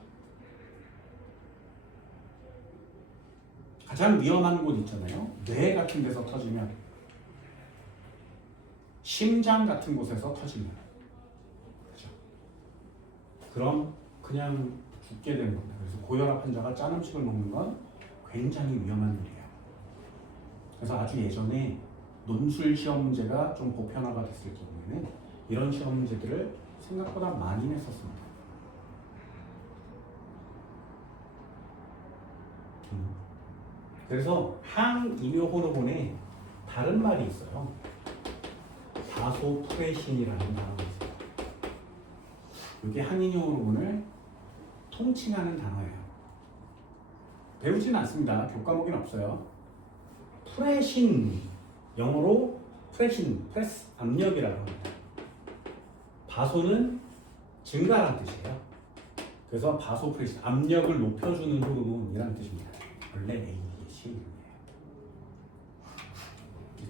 가장 위험한 곳 있잖아요. 뇌 같은 데서 터지면, 심장 같은 곳에서 터지면, 그렇죠? 그럼 그냥 죽게 되는 겁니다. 그래서 고혈압 환자가 짠 음식을 먹는 건 굉장히 위험한 일이에요. 그래서 아주 예전에 논술 시험 문제가 좀 보편화가 됐을 경우에는 이런 시험 문제들을 생각보다 많이 냈었습니다. 그래서 항이뇨 호르몬에 다른 말이 있어요. 바소프레신이라는 단어가 있어요. 이게 항이뇨 호르몬을 통칭하는 단어예요. 배우진 않습니다. 교과목에는 없어요. 프레신, 영어로 프레신, 프레스, 압력이라고 합니다. 바소는 증가라는 뜻이에요. 그래서 바소프레신, 압력을 높여주는 호르몬이라는 뜻입니다. 원래 ADH입니다.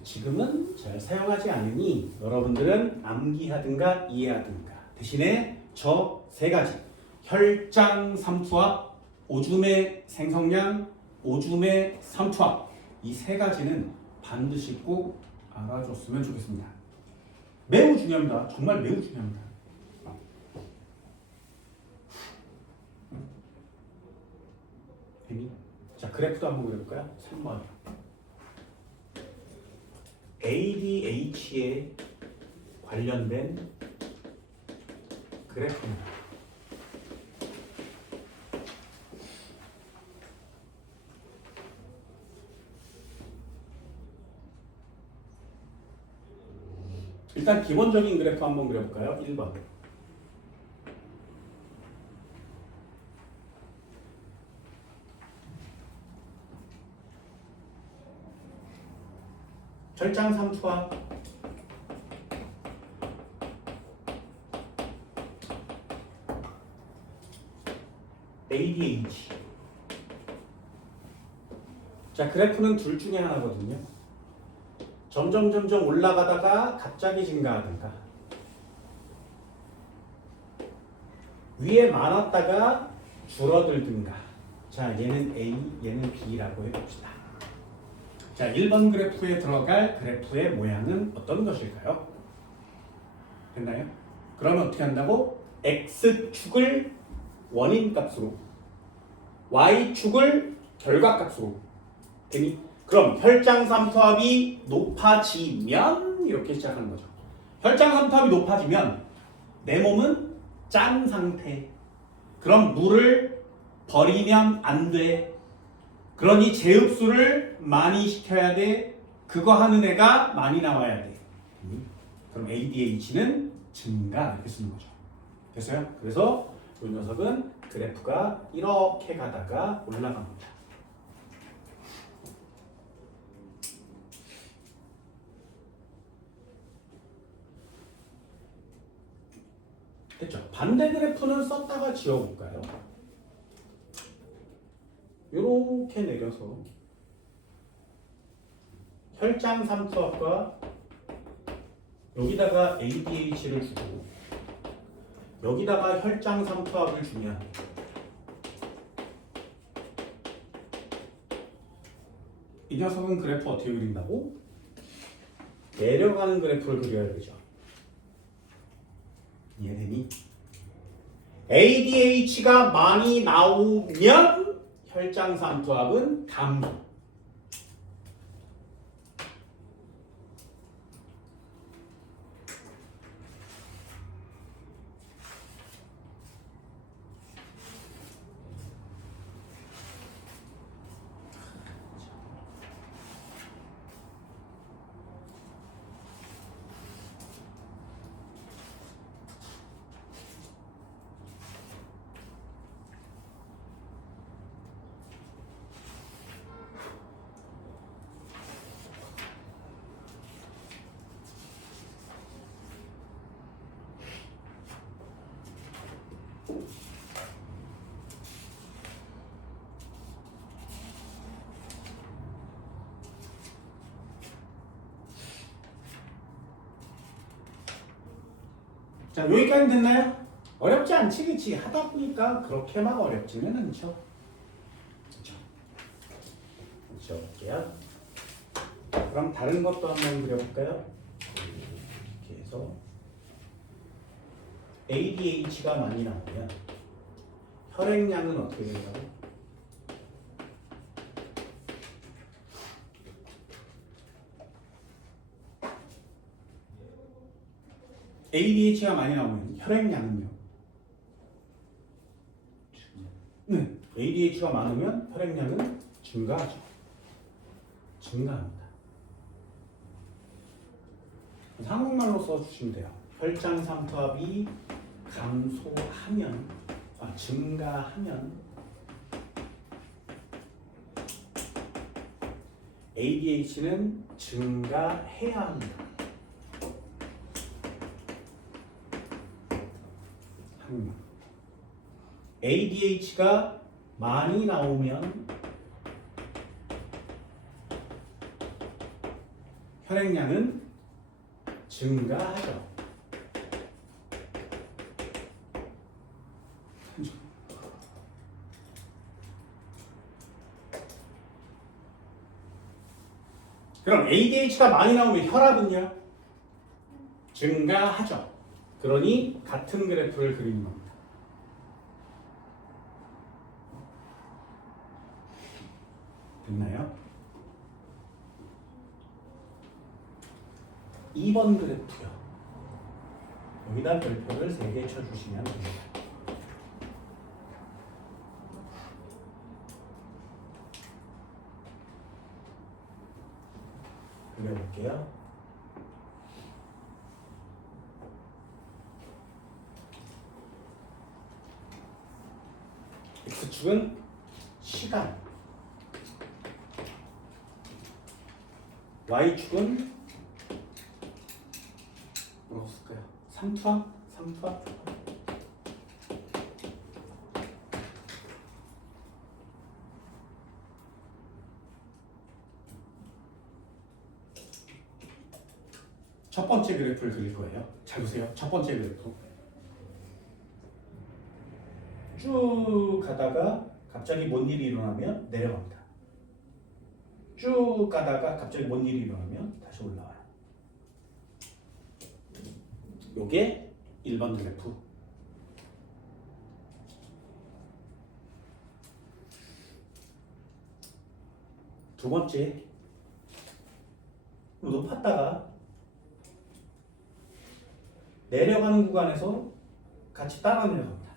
지금은 잘 사용하지 않으니 여러분들은 암기하든가 이해하든가, 대신에 저 세 가지 혈장 삼투압, 오줌의 생성량, 오줌의 삼투압 이 세 가지는 반드시 꼭 알아줬으면 좋겠습니다. 매우 중요합니다. 정말 매우 중요합니다. 자, 그래프도 한번 그려볼까요? 3번. ADH에 관련된 그래프입니다. 일단 기본적인 그래프 한번 그려볼까요? 1번. 혈장 삼투압, ADH. 자, 그래프는 둘 중에 하나거든요. 점점 올라가다가 갑자기 증가하든가, 위에 많았다가 줄어들든가. 자, 얘는 A, 얘는 B라고 해봅시다. 자, 1번 그래프에 들어갈 그래프의 모양은 어떤 것일까요? 됐나요? 그러면 어떻게 한다고? X축을 원인값으로, Y축을 결과값으로. 되니? 그럼 혈장 삼투압이 높아지면 이렇게 시작하는 거죠. 혈장 삼투압이 높아지면 내 몸은 짠 상태. 그럼 물을 버리면 안 돼. 그러니 재흡수를 많이 시켜야 돼. 그거 하는 애가 많이 나와야 돼. 그럼 ADH는 증가 이렇게 쓰는 거죠. 됐어요? 그래서 이 녀석은 그래프가 이렇게 가다가 올라갑니다. 됐죠? 반대 그래프는 썼다가 지워볼까요? 이렇게 내려서 혈장 삼투압과 여기다가 ADH를 주고 여기다가 혈장 삼투압을 주면 이 녀석은 그래프 어떻게 그린다고? 내려가는 그래프를 그려야 되죠. 이해되니? ADH가 많이 나오면 혈장 삼투압은 감소. 자, 여기까지 됐나요? 어렵지 않지, 그치? 하다 보니까 그렇게 막 어렵지는 않죠. 그렇죠? 지워볼게요. 그럼 다른 것도 한번 그려볼까요? 이렇게 해서 ADH가 많이 나오면 혈액량은 어떻게 된다고? ADH가 많이 나오면 혈액량은요? 네, ADH가 많으면 혈액량은 증가하죠. 증가합니다. 한국말로 써주시면 돼요. 혈장 삼투압이 감소하면, 증가하면 ADH는 증가해야 합니다. ADH가 많이 나오면 혈액량은 증가하죠. 그럼 ADH가 많이 나오면 혈압은요? 증가하죠. 그러니 같은 그래프를 그리는 겁니다. 됐나요? 2번 그래프요. 여기다 별표를 3개 쳐주시면 됩니다. 그려볼게요. X축은 시간, Y축은 뭐라고 쓸까요? 삼투압? 삼투압? 첫 번째 그래프를 그릴 거예요. 잘 보세요. 첫 번째 그래프. 쭉 가다가 갑자기 뭔 일이 일어나면 내려갑니다. 쭉 가다가 갑자기 뭔 일이 일어나면 다시 올라와요. 요게 1번 그래프. 두 번째, 높았다가 내려가는 구간에서 같이 따라 내려갑니다.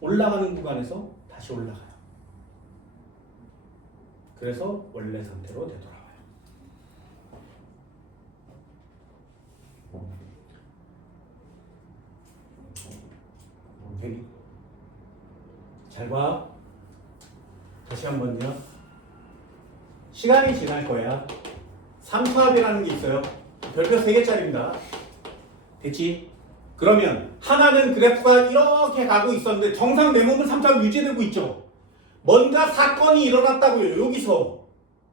올라가는 구간에서 다시 올라가요. 그래서 원래 상태로 되돌아와요. 되니? 잘 봐. 다시 한 번요. 시간이 지날 거야. 삼투압이라는 게 있어요. 별표 3개짜리입니다. 됐지? 그러면 하나는 그래프가 이렇게 가고 있었는데 정상 내 몸은 삼투압 유지되고 있죠. 뭔가 사건이 일어났다고요. 여기서.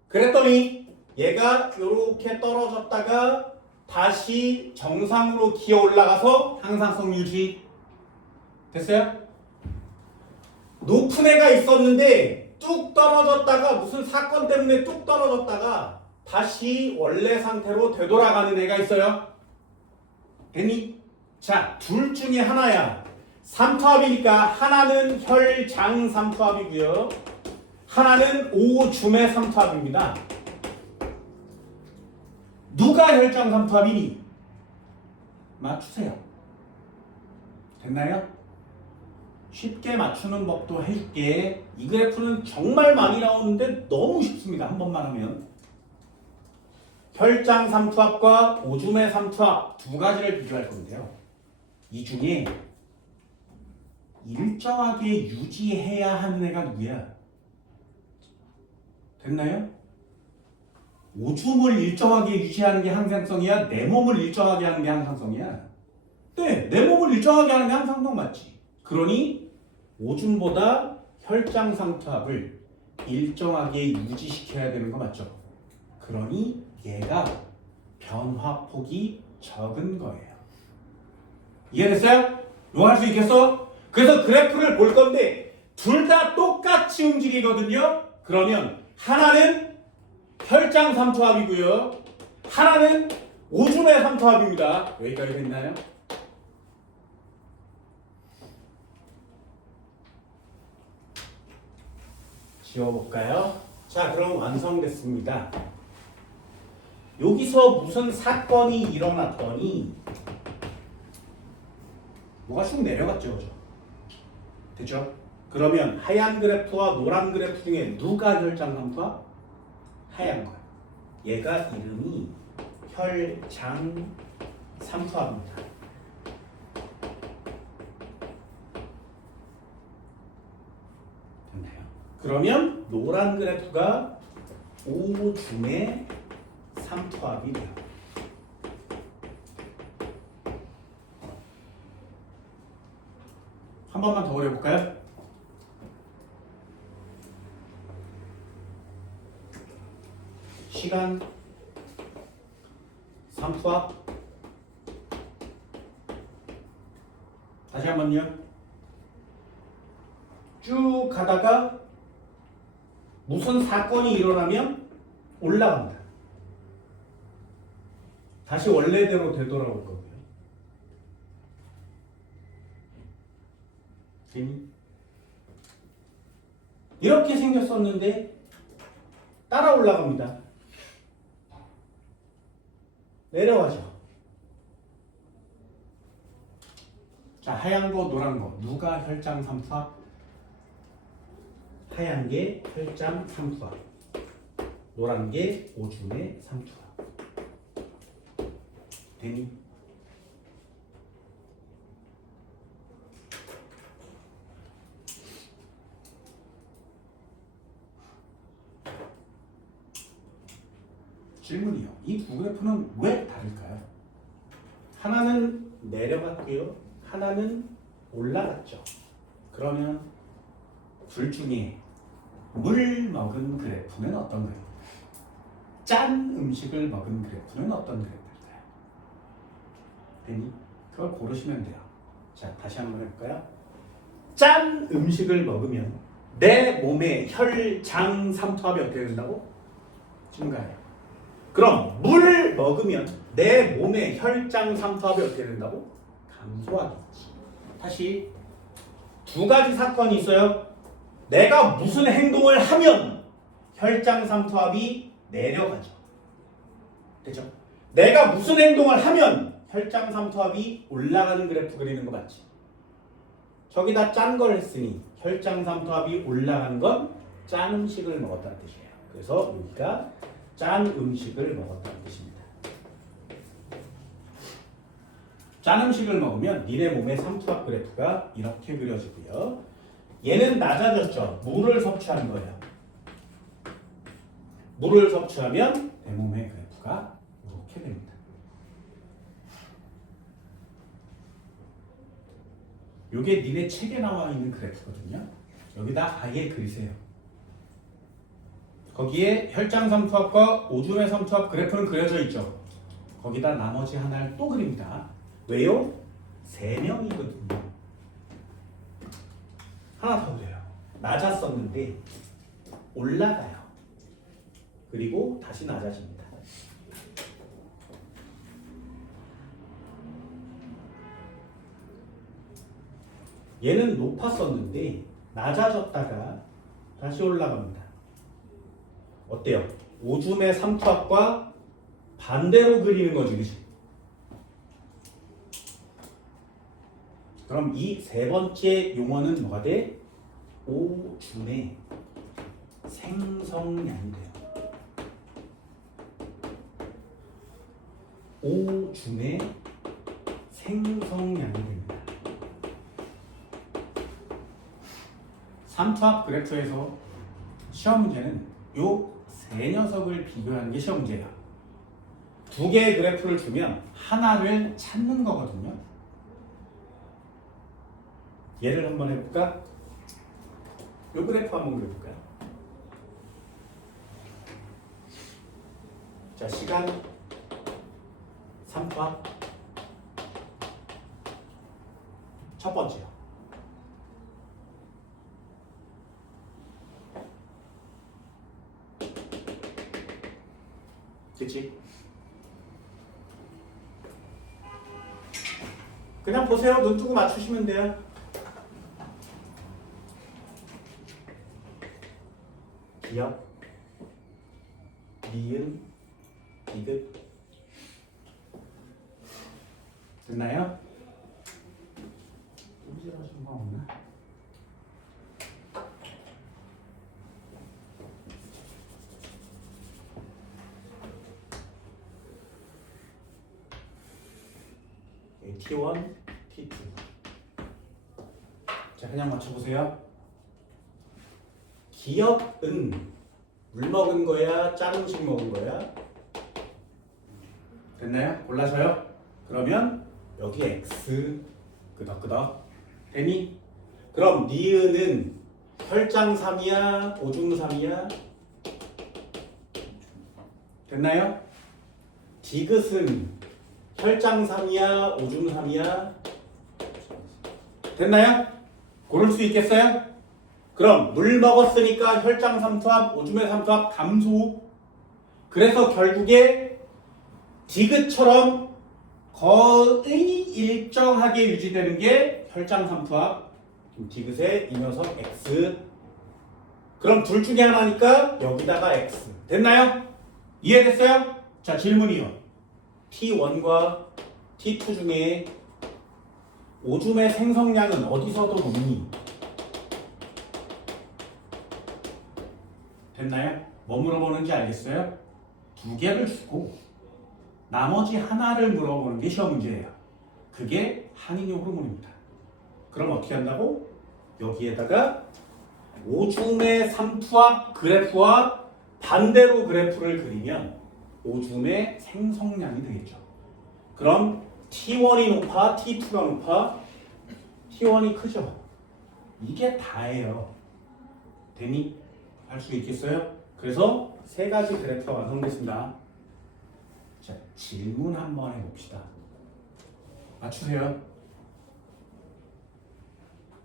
그랬더니 얘가 이렇게 떨어졌다가 다시 정상으로 기어 올라가서 항상성 유지. 됐어요? 높은 애가 있었는데 뚝 떨어졌다가 무슨 사건 때문에 뚝 떨어졌다가 다시 원래 상태로 되돌아가는 애가 있어요. 됐니? 자, 둘 중에 하나야. 삼투압이니까 하나는 혈장 삼투압이고요. 하나는 오줌의 삼투압입니다. 누가 혈장 삼투압이니? 맞추세요. 됐나요? 쉽게 맞추는 법도 해줄게. 이 그래프는 정말 많이 나오는데 너무 쉽습니다. 한 번만 하면. 혈장 삼투압과 오줌의 삼투압 두 가지를 비교할 건데요. 이 중에 일정하게 유지해야 하는 애가 누구야? 됐나요? 오줌을 일정하게 유지하는 게 항상성이야? 내 몸을 일정하게 하는 게 항상성이야? 네, 내 몸을 일정하게 하는 게 항상성 맞지? 그러니 오줌보다 혈장 삼투압을 일정하게 유지시켜야 되는 거 맞죠? 그러니 얘가 변화폭이 적은 거예요. 이해됐어요? 이거 할 수 있겠어? 그래서 그래프를 볼 건데 둘 다 똑같이 움직이거든요. 그러면 하나는 혈장 삼투압이고요. 하나는 오줌의 삼투압입니다. 여기까지 됐나요? 지워볼까요? 자, 그럼 완성됐습니다. 여기서 무슨 사건이 일어났더니 뭐가 쑥 내려갔죠, 그죠? 됐죠? 그러면 하얀 그래프와 노란 그래프 중에 누가 혈장 삼투압? 하얀 거야. 얘가 이름이 혈장 삼투압입니다. 됐나요? 그러면 노란 그래프가 오줌의 삼투압이 돼요. 한 번만 더 그려볼까요? 시간, 삼투압, 다시 한번요. 쭉 가다가 무슨 사건이 일어나면 올라갑니다. 다시 원래대로 되돌아올 거고요. 이렇게 생겼었는데 따라 올라갑니다. 내려가죠. 자, 하얀 거, 노란 거. 누가 혈장 삼투압? 하얀 게 혈장 삼투압. 노란 게 오줌의 삼투압. 되니? 질문이요. 이 두 그래프는 왜 다를까요? 하나는 내려갔고요. 하나는 올라갔죠. 그러면 둘 중에 물 먹은 그래프는 어떤가요? 짠 음식을 먹은 그래프는 어떤 그래프일까요? 되니? 그걸 고르시면 돼요. 자, 다시 한번 해볼까요? 짠 음식을 먹으면 내 몸의 혈장 삼투압이 어떻게 된다고? 증가해요. 그럼 물을 먹으면 내 몸의 혈장 삼투압이 어떻게 된다고? 감소하겠지. 다시 두 가지 사건이 있어요. 내가 무슨 행동을 하면 혈장 삼투압이 내려가죠. 됐죠? 내가 무슨 행동을 하면 혈장 삼투압이 올라가는 그래프 그리는 거 맞지? 저기다 짠 걸 했으니 혈장 삼투압이 올라간 건 짠 음식을 먹었다는 뜻이에요. 그래서 여기가 짠 음식을 먹었다는 뜻입니다. 짠 음식을 먹으면 니네 몸의 삼투압 그래프가 이렇게 그려지고요. 얘는 낮아졌죠. 물을 섭취한 거예요. 물을 섭취하면 내 몸의 그래프가 이렇게 됩니다. 이게 니네 책에 나와 있는 그래프거든요. 여기다 아예 그리세요. 거기에 혈장 삼투압과 오줌의 삼투압 그래프는 그려져 있죠. 거기다 나머지 하나를 또 그립니다. 왜요? 3명이거든요. 하나 더 그려요. 낮았었는데 올라가요. 그리고 다시 낮아집니다. 얘는 높았었는데 낮아졌다가 다시 올라갑니다. 어때요? 오줌의 삼투압과 반대로 그리는 거지, 그치? 그럼 이 세 번째 용어는 뭐가 돼? 오줌의 생성량이 돼요. 오줌의 생성량이 됩니다. 삼투압 그래프에서 시험 문제는 요 세 녀석을 비교하는 게 시험 문제야. 두 개의 그래프를 주면 하나를 찾는 거거든요. 예를 한번 해볼까? 요 그래프 한번 그려볼까요? 자, 시간 삼투압 첫 번째요. 그치? 그냥 보세요. 눈 뜨고 맞추시면 돼요. 기역, 니은, 디귿. 됐나요? 꼼질하신 거 없나? T1, T2. 자, 그냥 맞춰보세요. 기역은 물 먹은 거야? 짠 음식 먹은 거야? 됐나요? 골라서요? 그러면 여기 X 끄덕끄덕 되니? 그럼 니은은 혈장 3이야? 오줌 3이야? 됐나요? 디귿은 혈장 3이야? 오줌 3이야? 됐나요? 고를 수 있겠어요? 그럼 물 먹었으니까 혈장 삼투압, 오줌의 삼투압 감소. 그래서 결국에 디귿처럼 거의 일정하게 유지되는 게 혈장 삼투압. 디귿의 이 녀석 X. 그럼 둘 중에 하나니까 여기다가 X. 됐나요? 이해됐어요? 자, 질문이요. T1과 T2 중에 오줌의 생성량은 어디서도 높니? 됐나요? 뭐 물어보는지 알겠어요? 두 개를 주고 나머지 하나를 물어보는 게 시험 문제예요. 그게 항이뇨 호르몬입니다. 그럼 어떻게 한다고? 여기에다가 오줌의 삼투압 그래프와 반대로 그래프를 그리면 오줌의 생성량이 되겠죠. 그럼 T1이 높아, T2가 높아, T1이 크죠. 이게 다예요. 되니? 할 수 있겠어요? 그래서 세 가지 그래프가 완성됐습니다. 자, 질문 한번 해봅시다. 맞추세요.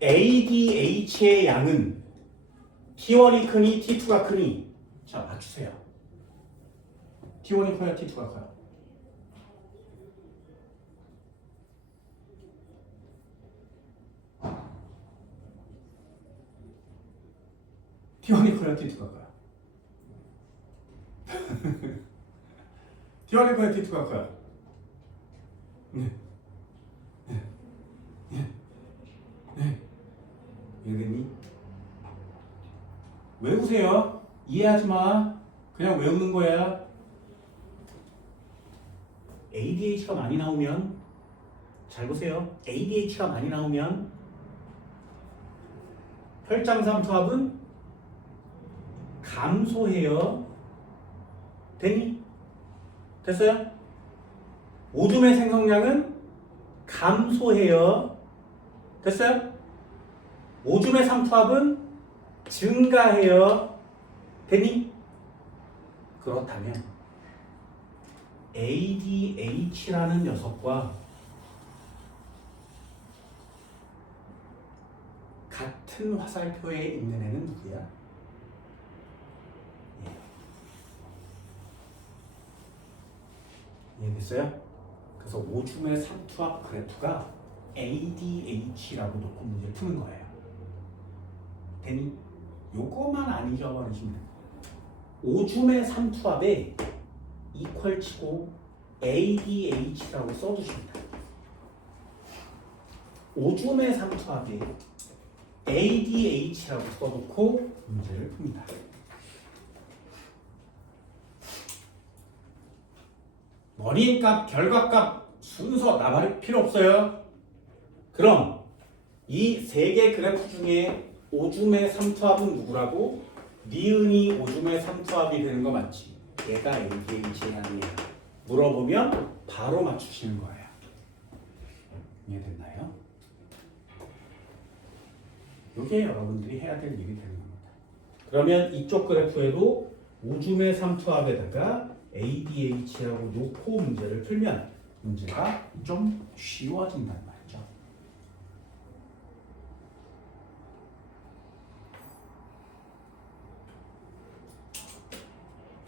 ADH의 양은 T1이 크니 T2가 크니? 자, 맞추세요. T1이 커요, T2가 커요? T1이 커요, T2가 커요? T1이 커요, T2가 커요? 네. 네. 네. 네. 이해됐니? 외우세요. 이해하지 마. 그냥 외우는 거야. ADH가 많이 나오면 잘 보세요. ADH가 많이 나오면 혈장 삼투압은 감소해요. 되니? 됐어요? 오줌의 생성량은 감소해요. 됐어요? 오줌의 삼투압은 증가해요. 되니? 그렇다면 ADH라는 녀석과 같은 화살표에 있는 애는 누구야? 이해됐어요? 그래서 오줌의 삼투압 그래프가 ADH라고 놓고 문제를 푸는 거예요. 되니? 요거만 안 잊어버리시면 돼요. 오줌의 삼투압에 이퀄 치고 ADH라고 써주십니다. 오줌의 삼투압에 ADH라고 써놓고 문제를 풉니다. 원인값, 결과값 순서 나발이 필요 없어요. 그럼 이 세 개 그래프 중에 오줌의 삼투압은 누구라고? 니은이 오줌의 삼투압이 되는 거 맞지? 얘가 ADH의 양이야. 물어보면 바로 맞추시는 거예요. 이해됐나요? 이게 여러분들이 해야 될 일이 되는 겁니다. 그러면 이쪽 그래프에도 오줌의 삼투압에다가 ADH라고 놓고 문제를 풀면 문제가 좀 쉬워진단 말이죠.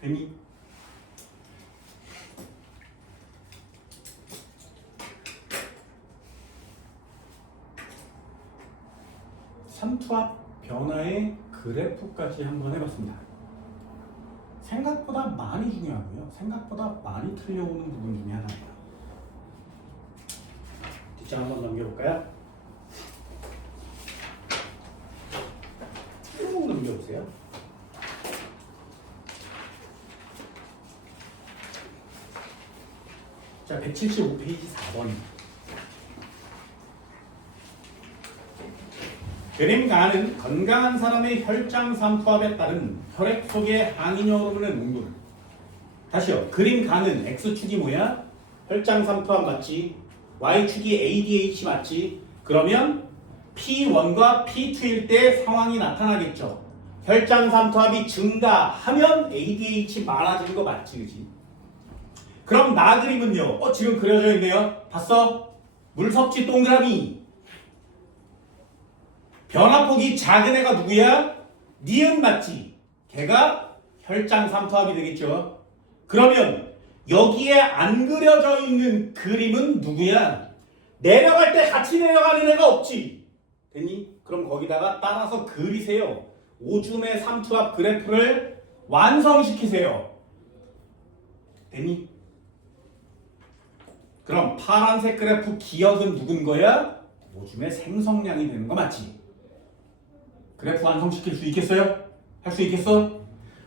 되니? 삼투압 변화의 그래프까지 한번 해봤습니다. 생각보다 많이 중요하고요. 생각보다 많이 틀려오는 부분 중에 하나예요. 뒷장 한번 넘겨볼까요? 쭉 넘겨보세요. 자, 175페이지 4번입니다. 그림가는 건강한 사람의 혈장 삼투압에 따른 혈액 속의 항이뇨 호르몬의 농도를 다시요. 그림가는 X축이 뭐야? 혈장 삼투압 맞지? Y축이 ADH 맞지? 그러면 P1과 P2일 때 상황이 나타나겠죠. 혈장 삼투압이 증가하면 ADH 많아지는 거 맞지? 그지? 그럼 나 그림은요? 지금 그려져 있네요. 봤어? 물 섭취 동그라미. 변화폭이 작은 애가 누구야? 니은 맞지? 걔가 혈장 삼투압이 되겠죠. 그러면 여기에 안 그려져 있는 그림은 누구야? 내려갈 때 같이 내려가는 애가 없지. 됐니? 그럼 거기다가 따라서 그리세요. 오줌의 삼투압 그래프를 완성시키세요. 됐니? 그럼 파란색 그래프 기억은 누군 거야? 오줌의 생성량이 되는 거 맞지? 그래프 완성시킬 수 있겠어요? 할 수 있겠어?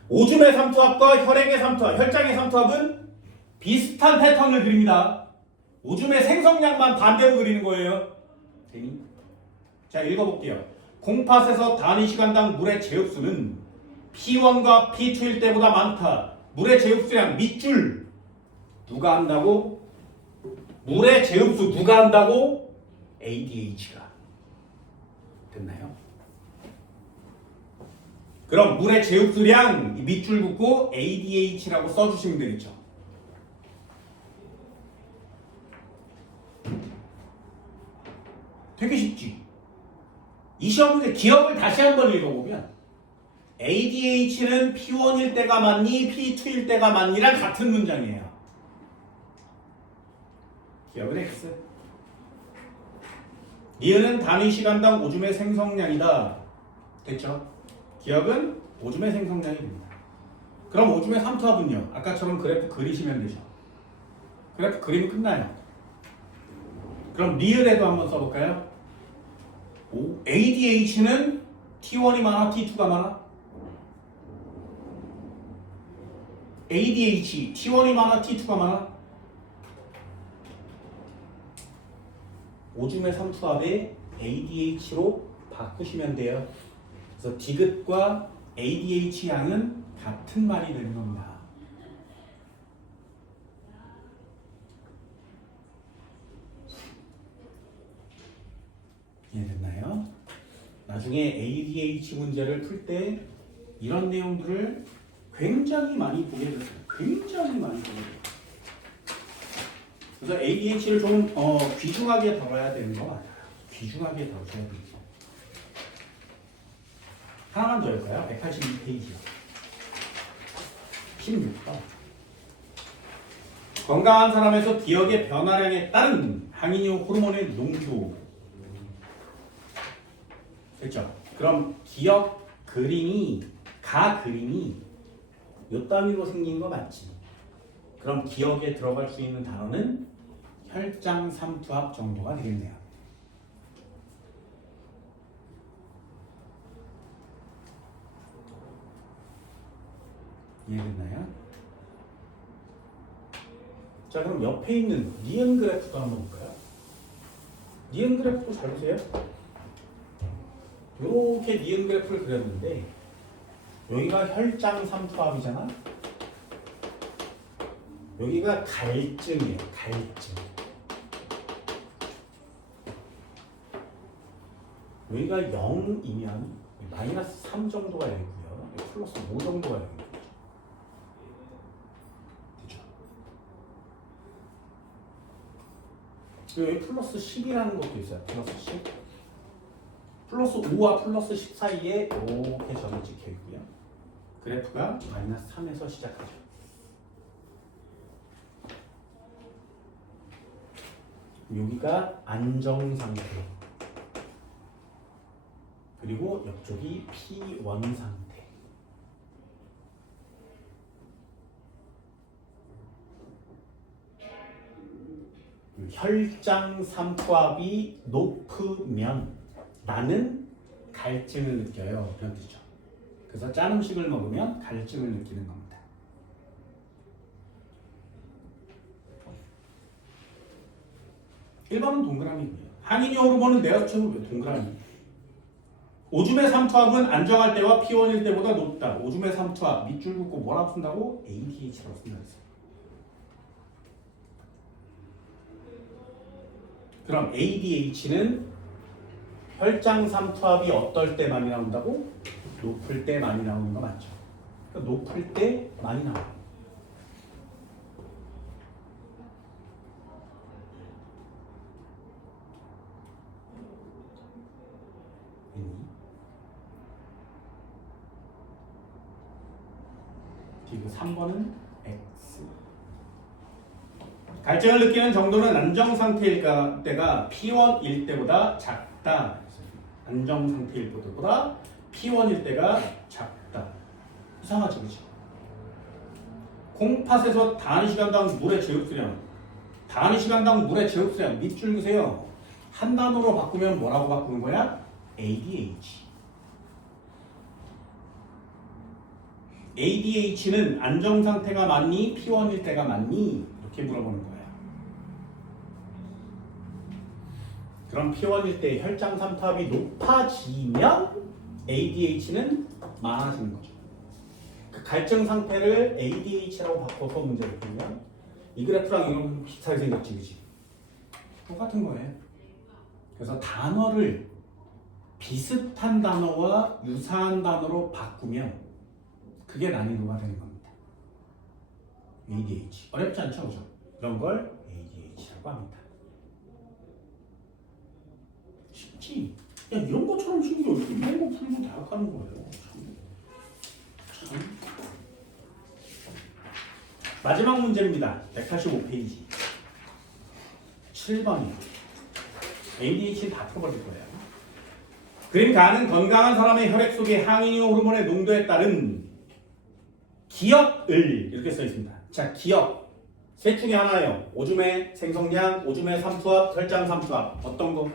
오줌의 삼투압과 혈액의 삼투압, 혈장의 삼투압은 비슷한 패턴을 그립니다. 오줌의 생성량만 반대로 그리는 거예요. 되니? 자, 읽어볼게요. 콩팥에서 단위 시간당 물의 제흡수는 P1과 P2일 때보다 많다. 물의 제흡수량 밑줄 누가 한다고? 물의 제흡수 누가 한다고? ADH가. 됐나요? 그럼 물의 제흡수량 밑줄 긋고 ADH라고 써주시면 되겠죠. 되게 쉽지. 이 시험 문제 기억을 다시 한번 읽어보면 ADH는 P1일 때가 맞니? P2일 때가 맞니랑 같은 문장이에요. 기억을 X. 니은은 단위 시간당 오줌의 생성량이다. 됐죠? 기억은 오줌의 생성량이 됩니다. 그럼 오줌의 삼투압은요? 아까처럼 그래프 그리시면 되죠. 그래프 그리면 끝나요. 그럼 리을에도 한번 써볼까요? ADH는 T1이 많아? T2가 많아? ADH T1이 많아? T2가 많아? 오줌의 삼투압에 ADH로 바꾸시면 돼요. 그래서 디귿과 ADH 양은 같은 말이 되는 겁니다. 이해됐나요? 나중에 ADH 문제를 풀 때 이런 내용들을 굉장히 많이 보게 돼요. 굉장히 많이 보게 돼요. 그래서 ADH를 좀 귀중하게 다뤄야 되는 거 맞아요. 귀중하게 다루셔야 됩니다. 하나만 더 할까요? 182페이지요. 16번. 건강한 사람에서 기억의 변화량에 따른 항이뇨 호르몬의 농도. 됐죠? 그럼 기억 그림이 요 따위로 생긴 거 맞지? 그럼 기억에 들어갈 수 있는 단어는 혈장 삼투압 정도가 되겠네요. 이해됐나요? 자, 그럼 옆에 있는 니은 그래프도 한번 볼까요? 니은 그래프도 잘 보세요. 이렇게 니은 그래프를 그렸는데 여기가 혈장 삼투압이잖아. 여기가 갈증이에요. 갈증. 여기가 0이면 마이너스 3 정도가 여기고요. 플러스 5 정도가 여기. 여기 플러스 10이라는 것도 있어요. 플러스 10. 플러스 5와 플러스 10 사이에 이렇게 점이 찍혀 있고요. 그래프가 마이너스 3에서 시작하죠. 여기가 안정 상태. 그리고 옆쪽이 P1 상태. 혈장 삼투압이 높으면 나는 갈증을 느껴요. 그런 뜻이죠. 그래서 짠 음식을 먹으면 갈증을 느끼는 겁니다. (1번은) 동그라미고요. 항이뇨 호르몬은 내가 쳐도 왜 동그라미? 오줌의 삼투압은 안정할 때와 P1일 때보다 높다. 오줌의 삼투압 밑줄 긋고 뭐라고 쓴다고? ADH라고 쓴다 했어요. 그럼 ADH는 혈장 삼투압이 어떨 때 많이 나온다고? 높을 때 많이 나오는 거 맞죠? 그러니까 높을 때 많이 나와요. 디귿 3번은 X. 갈증을 느끼는 정도는 안정 상태일 때가 P1일 때보다 작다. 안정 상태일 때보다 P1일 때가 작다. 이상하지, 그치? 콩팥에서 단위시간당 물의 제흡수량, 단위시간당 물의 제흡수량 밑줄 그세요. 한 단어로 바꾸면 뭐라고 바꾸는 거야? ADH. ADH는 안정 상태가 맞니? P1일 때가 맞니? 이렇게 물어보는 거야. 그럼 P1일 때 혈장 삼투압이 높아지면 ADH는 많아지는 거죠. 그 갈증 상태를 ADH라고 바꿔서 문제를 풀면 이 그래프랑 이런 비슷하게 생겼지, 그치? 똑같은 거예요. 그래서 단어를 비슷한 단어와 유사한 단어로 바꾸면 그게 난이도가 되는 겁니다. ADH. 어렵지 않죠, 그죠? 그런 걸 ADH라고 합니다. 쉽지? 야, 이런 것처럼 쉬운 게 어떻게 이런 거 풀고 대학하는 거예요. 참. 마지막 문제입니다. 185페이지. 7번이요. ADH는 다 풀어버릴 거예요. 그림 가는 건강한 사람의 혈액 속의 항이뇨 호르몬의 농도에 따른 기억을 이렇게 써 있습니다. 자, 기억. 셋 중에 하나예요. 오줌의 생성량, 오줌의 삼투압, 혈장 삼투압. 어떤 거?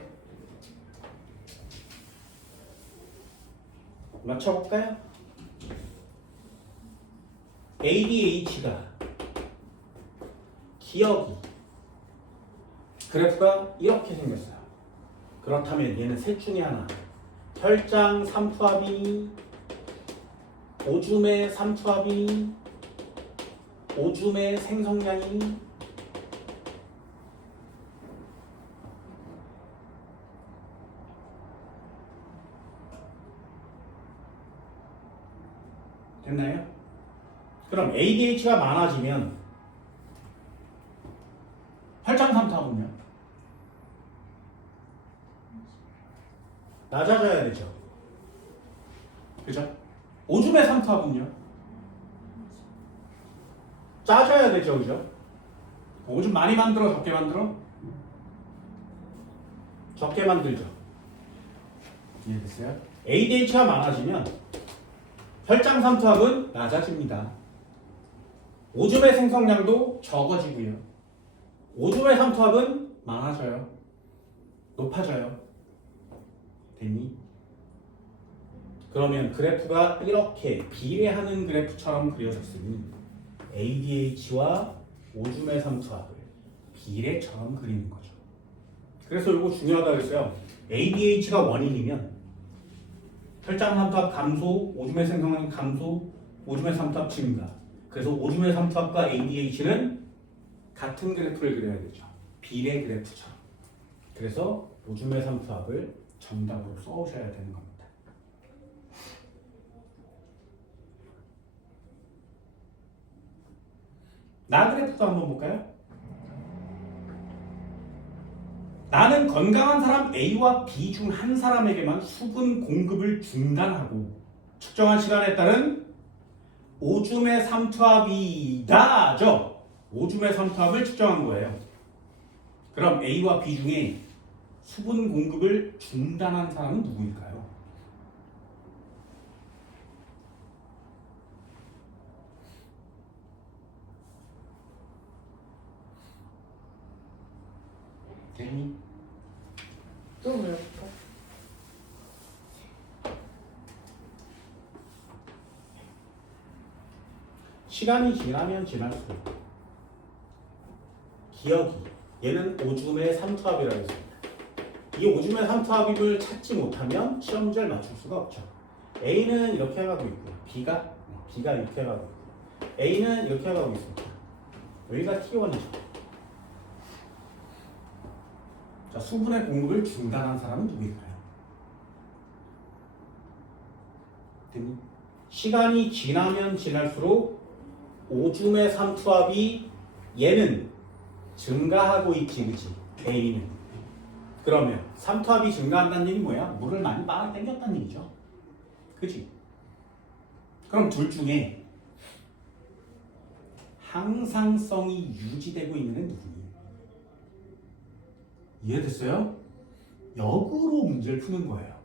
맞춰볼까요? ADH가 기억이 그래프가 이렇게 생겼어요. 그렇다면 얘는 셋 중에 하나. 혈장 삼투압이 오줌의 삼투압이 오줌의 생성량이 됐나요? 그럼 ADH가 많아지면 혈장 삼투압은요? 낮아져야 되죠. 그죠? 오줌의 삼투압은요? 짜져야 되죠, 그죠? 오줌 많이 만들어, 적게 만들어? 적게 만들죠. 이해됐어요? ADH가 많아지면 혈장 삼투압은 낮아집니다. 오줌의 생성량도 적어지고요. 오줌의 삼투압은 많아져요. 높아져요. 됐니? 그러면 그래프가 이렇게 비례하는 그래프처럼 그려졌으니 ADH와 오줌의 삼투압을 비례처럼 그리는 거죠. 그래서 이거 중요하다고 했어요. ADH가 원인이면 혈장 삼투압 감소, 오줌의 생성량 감소, 오줌의 삼투압 증가. 그래서 오줌의 삼투압과 ADH는 같은 그래프를 그려야 되죠. 비례 그래프처럼. 그래서 오줌의 삼투압을 정답으로 써오셔야 되는 겁니다. 나 그래프도 한번 볼까요? 나는 건강한 사람 A와 B 중 한 사람에게만 수분 공급을 중단하고 측정한 시간에 따른 오줌의 삼투압이다죠. 오줌의 삼투압을 측정한 거예요. 그럼 A와 B 중에 수분 공급을 중단한 사람은 누구일까요? 됐니? 또 외울까? 시간이 지나면 지날수록 기억이 얘는 오줌의 삼투압이라고 했습니다. 이 오줌의 삼투압을 찾지 못하면 시험 문제를 맞출 수가 없죠. A는 이렇게 해가고 있고 B가 이렇게 해가고 있고 A는 이렇게 해가고 있습니다. 여기가 T1이죠. 자, 수분의 공급을 중단한 사람은 누구일까요? 시간이 지나면 지날수록 오줌의 삼투압이 얘는 증가하고 있지, 그치? A는. 그러면 삼투압이 증가한다는 얘기 뭐야? 물을 많이 빨아 당겼다는 얘기죠. 그치? 그럼 둘 중에 항상성이 유지되고 있는 애 누구니? 이해됐어요? 역으로 문제를 푸는 거예요.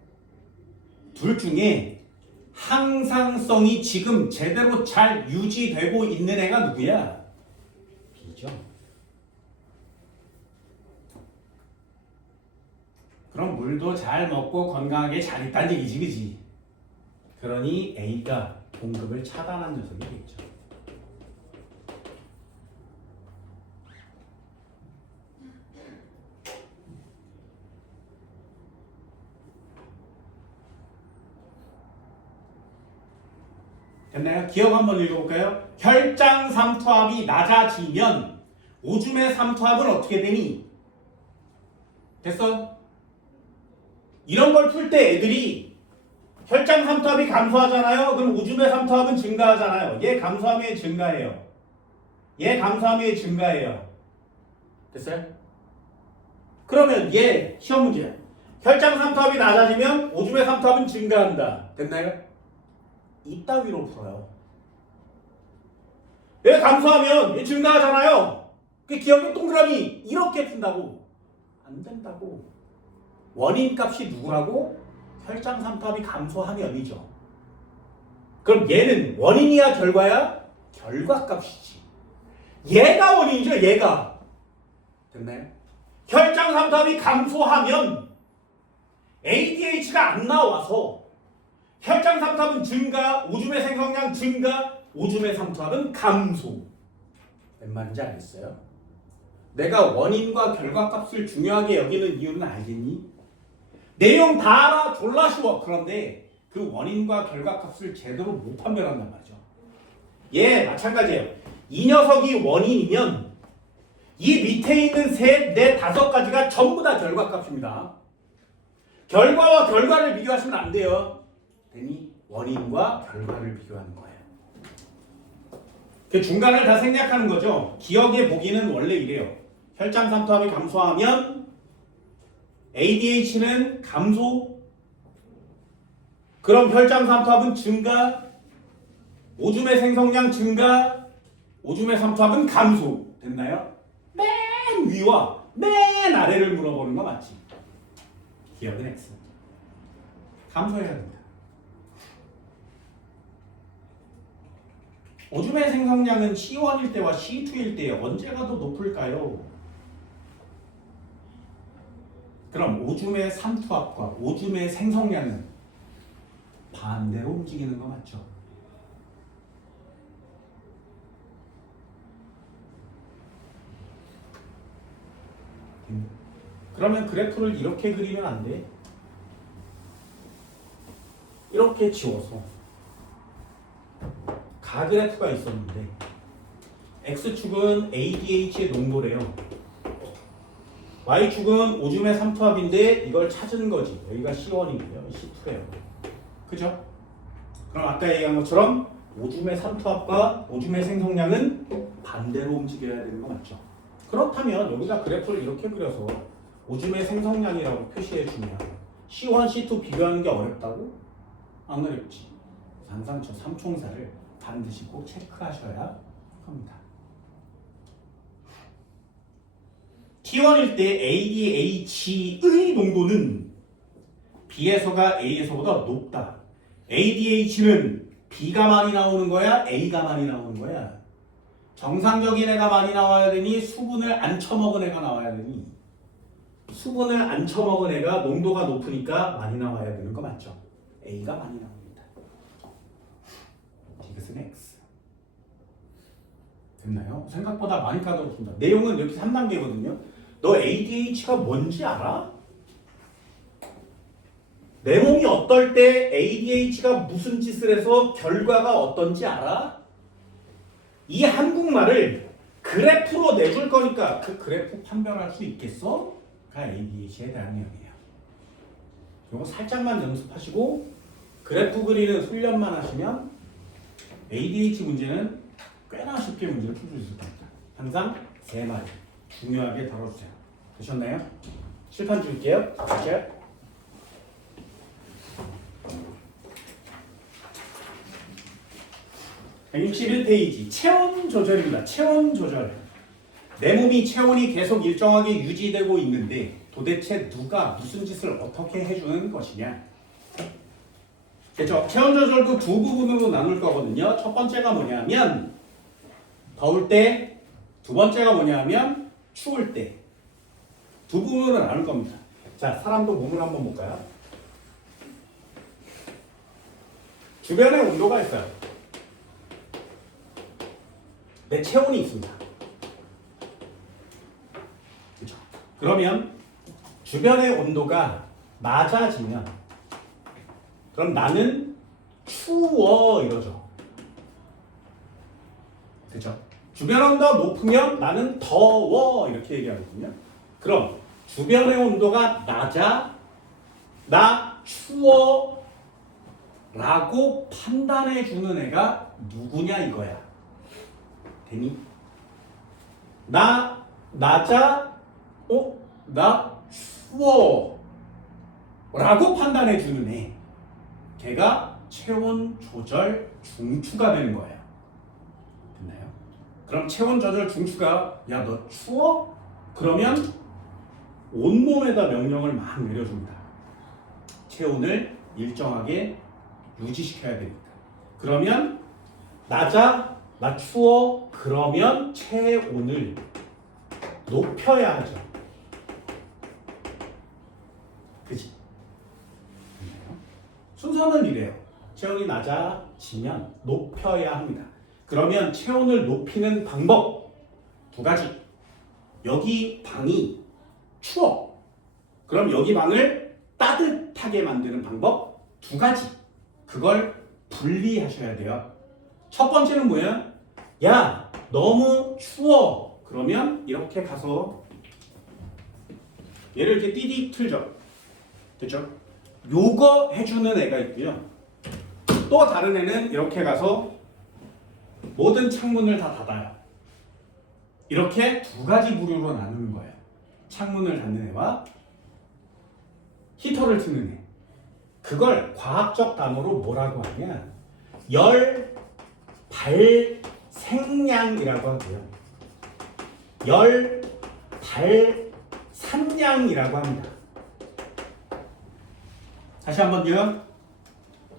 둘 중에 항상성이 지금 제대로 잘 유지되고 있는 애가 누구야? B죠. 그럼 물도 잘 먹고 건강하게 잘 있다는 얘기지, 그지? 그러니 A가 공급을 차단한 녀석이 되겠죠. 됐나요? 기억 한번 읽어볼까요? 혈장 삼투압이 낮아지면 오줌의 삼투압은 어떻게 되니? 됐어? 이런 걸 풀 때 애들이 혈장 삼투압이 감소하잖아요. 그럼 오줌의 삼투압은 증가하잖아요. 얘 감소하면 얘 증가해요. 얘 감소하면 얘 증가해요. 됐어요? 그러면 얘 시험 문제. 혈장 삼투압이 낮아지면 오줌의 삼투압은 증가한다. 됐나요? 이따위로 풀어요. 얘 감소하면 얘 증가하잖아요. 그 기억의 동그라미 이렇게 푼다고. 안 된다고. 원인 값이 누구라고? 혈장 삼투압이 감소하면이죠. 그럼 얘는 원인이야 결과야? 결과 값이지. 얘가 원인이죠. 얘가. 됐나요? 혈장 삼투압이 감소하면 ADH가 안 나와서 혈장 삼투압은 증가, 오줌의 생성량 증가, 오줌의 삼투압은 감소. 웬 말인지 알겠어요? 내가 원인과 결과값을 중요하게 여기는 이유는 알겠니? 내용 다 알아. 졸라 쉬워. 그런데 그 원인과 결과값을 제대로 못 판별한단 말이죠. 예, 마찬가지예요. 이 녀석이 원인이면 이 밑에 있는 셋, 넷, 다섯 가지가 전부 다 결과값입니다. 결과와 결과를 비교하시면 안 돼요. 되니 원인과 결과를 비교하는 거예요. 그 중간을 다 생략하는 거죠. 기억의 보기는 원래 이래요. 혈장 삼투압이 감소하면 ADH는 감소. 그럼 혈장 삼투압은 증가. 오줌의 생성량 증가. 오줌의 삼투압은 감소. 됐나요? 맨 위와 맨 아래를 물어보는 거 맞지? 기억은 X. 감소해야 됩니다. 오줌의 생성량은 C1일 때와 C2일 때 언제가 더 높을까요? 그럼 오줌의 삼투압과 오줌의 생성량은 반대로 움직이는 거 맞죠? 그러면 그래프를 이렇게 그리면 안 돼. 이렇게 지워서 가그래프가 있었는데 X축은 ADH의 농도래요. Y축은 오줌의 삼투압인데 이걸 찾은 거지. 여기가 C1이고요. C2예요. 그죠? 그럼 아까 얘기한 것처럼 오줌의 삼투압과 오줌의 생성량은 반대로 움직여야 되는 거 맞죠? 그렇다면 여기다 그래프를 이렇게 그려서 오줌의 생성량이라고 표시해 주면 C1, C2 비교하는 게 어렵다고? 안 어렵지. 항상 저 삼총사를 반드시 꼭 체크하셔야 합니다. T1일 때 ADH의 농도는 B에서가 A에서보다 높다. ADH는 B가 많이 나오는 거야? A가 많이 나오는 거야? 정상적인 애가 많이 나와야 되니 수분을 안 처먹은 애가 나와야 되니 수분을 안 처먹은 애가 농도가 높으니까 많이 나와야 되는 거 맞죠? A가 많이 나옵니다. 이것은 X. 됐나요? 생각보다 많이 까다롭습니다. 내용은 이렇게 3단계거든요. 너 ADH가 뭔지 알아? 내 몸이 어떨 때 ADH가 무슨 짓을 해서 결과가 어떤지 알아? 이 한국말을 그래프로 내줄 거니까 그 그래프 판별할 수 있겠어? 가 ADH에 대한 내용이에요. 이거 살짝만 연습하시고 그래프 그리는 훈련만 하시면 ADH 문제는 꽤나 쉽게 문제를 풀 수 있을 겁니다. 항상 3마리 중요하게 다뤄주세요. 되셨나요? 칠판 줄게요. 자. 161페이지 체온 조절입니다. 체온 조절. 내 몸이 체온이 계속 일정하게 유지되고 있는데 도대체 누가 무슨 짓을 어떻게 해주는 것이냐? 그렇죠. 체온 조절도 두 부분으로 나눌 거거든요. 첫 번째가 뭐냐면 더울 때, 두 번째가 뭐냐면 추울 때. 두 부분으로 나눌 겁니다. 자, 사람도 몸을 한번 볼까요? 주변에 온도가 있어요. 내 체온이 있습니다. 그렇죠. 그러면 주변의 온도가 낮아지면 그럼 나는 추워 이러죠. 그렇죠. 주변 온도가 높으면 나는 더워 이렇게 얘기하거든요. 그럼 주변의 온도가 낮아 나 추워 라고 판단해 주는 애가 누구냐 이거야. 되니? 나 낮아 나 추워 라고 판단해 주는 애. 걔가 체온 조절 중추가 되는 거예요. 됐나요? 그럼 체온 조절 중추가 야 너 추워? 그러면 온몸에다 명령을 막 내려줍니다. 체온을 일정하게 유지시켜야 되니까. 그러면 낮아 나 추워 그러면 체온을 높여야 하죠. 그치? 순서는 이래요. 체온이 낮아지면 높여야 합니다. 그러면 체온을 높이는 방법 두 가지. 여기 방이 추워. 그럼 여기 방을 따뜻하게 만드는 방법 두 가지. 그걸 분리하셔야 돼요. 첫 번째는 뭐야? 야, 너무 추워. 그러면 이렇게 가서 얘를 이렇게 띠디 틀죠. 됐죠? 요거 해주는 애가 있고요. 또 다른 애는 이렇게 가서 모든 창문을 다 닫아요. 이렇게 두 가지 부류로 나누는 거예요. 창문을 닫는 애와 히터를 트는 애. 그걸 과학적 단어로 뭐라고 하냐? 열 발생량이라고 하고요. 열 발산량이라고 합니다. 다시 한번요.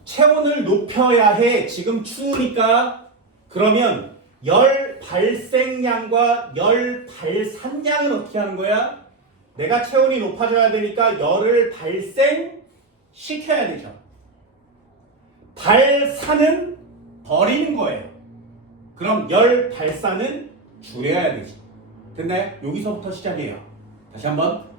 체온을 높여야 해. 지금 추우니까. 그러면 열 발생량과 열 발산량은 어떻게 하는 거야? 내가 체온이 높아져야 되니까 열을 발생시켜야 되죠. 발산은 버리는 거예요. 그럼 열 발산은 줄여야 되지. 됐나요? 여기서부터 시작해요. 다시 한번.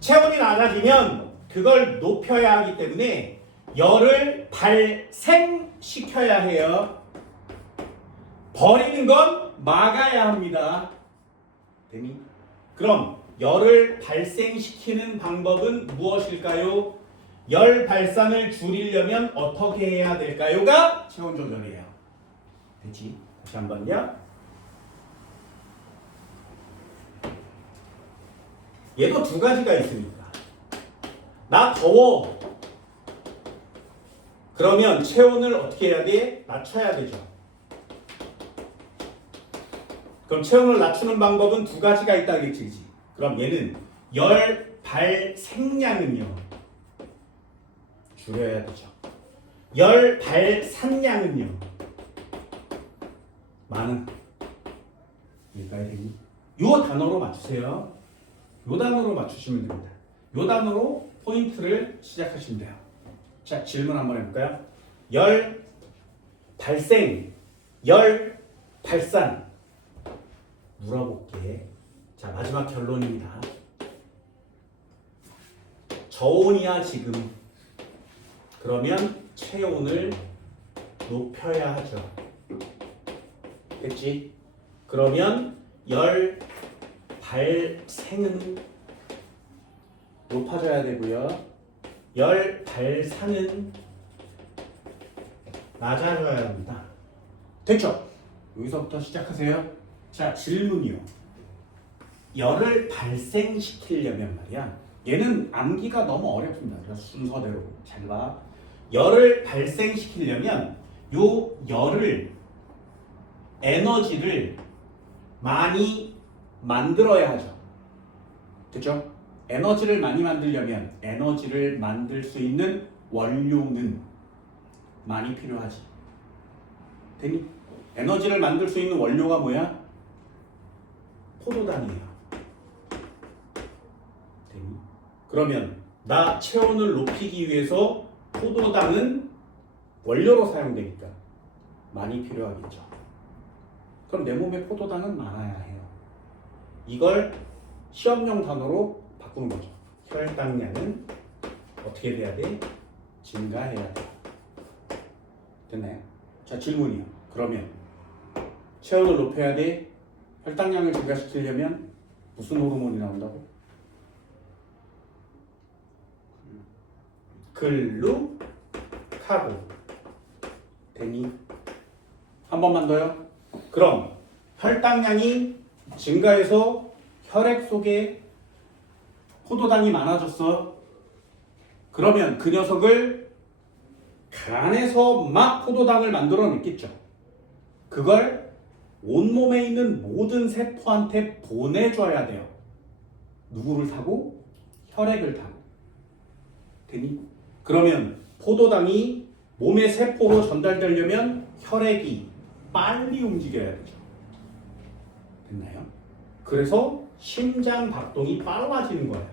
체온이 낮아지면 그걸 높여야 하기 때문에 열을 발생시켜야 해요. 버리는 건 막아야 합니다. 되니? 그럼 열을 발생시키는 방법은 무엇일까요? 열 발산을 줄이려면 어떻게 해야 될까요?가 체온 조절이에요. 됐지? 다시 한번요. 얘도 두 가지가 있으니까. 나 더워. 그러면 체온을 어떻게 해야 돼? 낮춰야 되죠. 그럼 체온을 낮추는 방법은 두 가지가 있다겠지. 그럼 얘는 열 발생량은요 줄여야 되죠. 열 발산량은요 많은. 여기까지 되니? 요 단어로 맞추세요. 요 단어로 맞추시면 됩니다. 요 단어로 포인트를 시작하시면 돼요. 자, 질문 한번 해볼까요? 열 발생, 열 발산. 물어볼게. 자, 마지막 결론입니다. 저온이야 지금. 그러면 체온을 높여야 하죠. 됐지? 그러면 열 발생은 높아져야 되고요. 열 발산은 낮아져야 합니다. 됐죠? 여기서부터 시작하세요. 자, 질문이요. 열을 발생시키려면 말이야. 얘는 암기가 너무 어렵습니다. 그래서 순서대로 잘 봐. 열을 발생시키려면 요 열을 에너지를 많이 만들어야 하죠. 됐죠? 에너지를 많이 만들려면 에너지를 만들 수 있는 원료는 많이 필요하지. 되니? 에너지를 만들 수 있는 원료가 뭐야? 포도당이에요. 되니? 그러면 나 체온을 높이기 위해서 포도당은 원료로 사용되니까 많이 필요하겠죠. 그럼 내 몸에 포도당은 많아야 해요. 이걸 시험용 단어로 바꾸는 거죠. 혈당량은 어떻게 돼야 돼? 증가해야 돼. 됐나요? 자, 질문이요. 그러면 체온을 높여야 돼? 혈당량을 증가시키려면 무슨 호르몬이 나온다고? 글루카곤. 되니? 한 번만 더요. 그럼 혈당량이 증가해서 혈액 속에 포도당이 많아졌어. 그러면 그 녀석을 간에서 막 포도당을 만들어냈겠죠. 그걸 온몸에 있는 모든 세포한테 보내줘야 돼요. 누구를 타고? 혈액을 타고. 되니? 그러면 포도당이 몸의 세포로 전달되려면 혈액이 빨리 움직여야 되죠. 됐나요? 그래서 심장 박동이 빨라지는 거예요.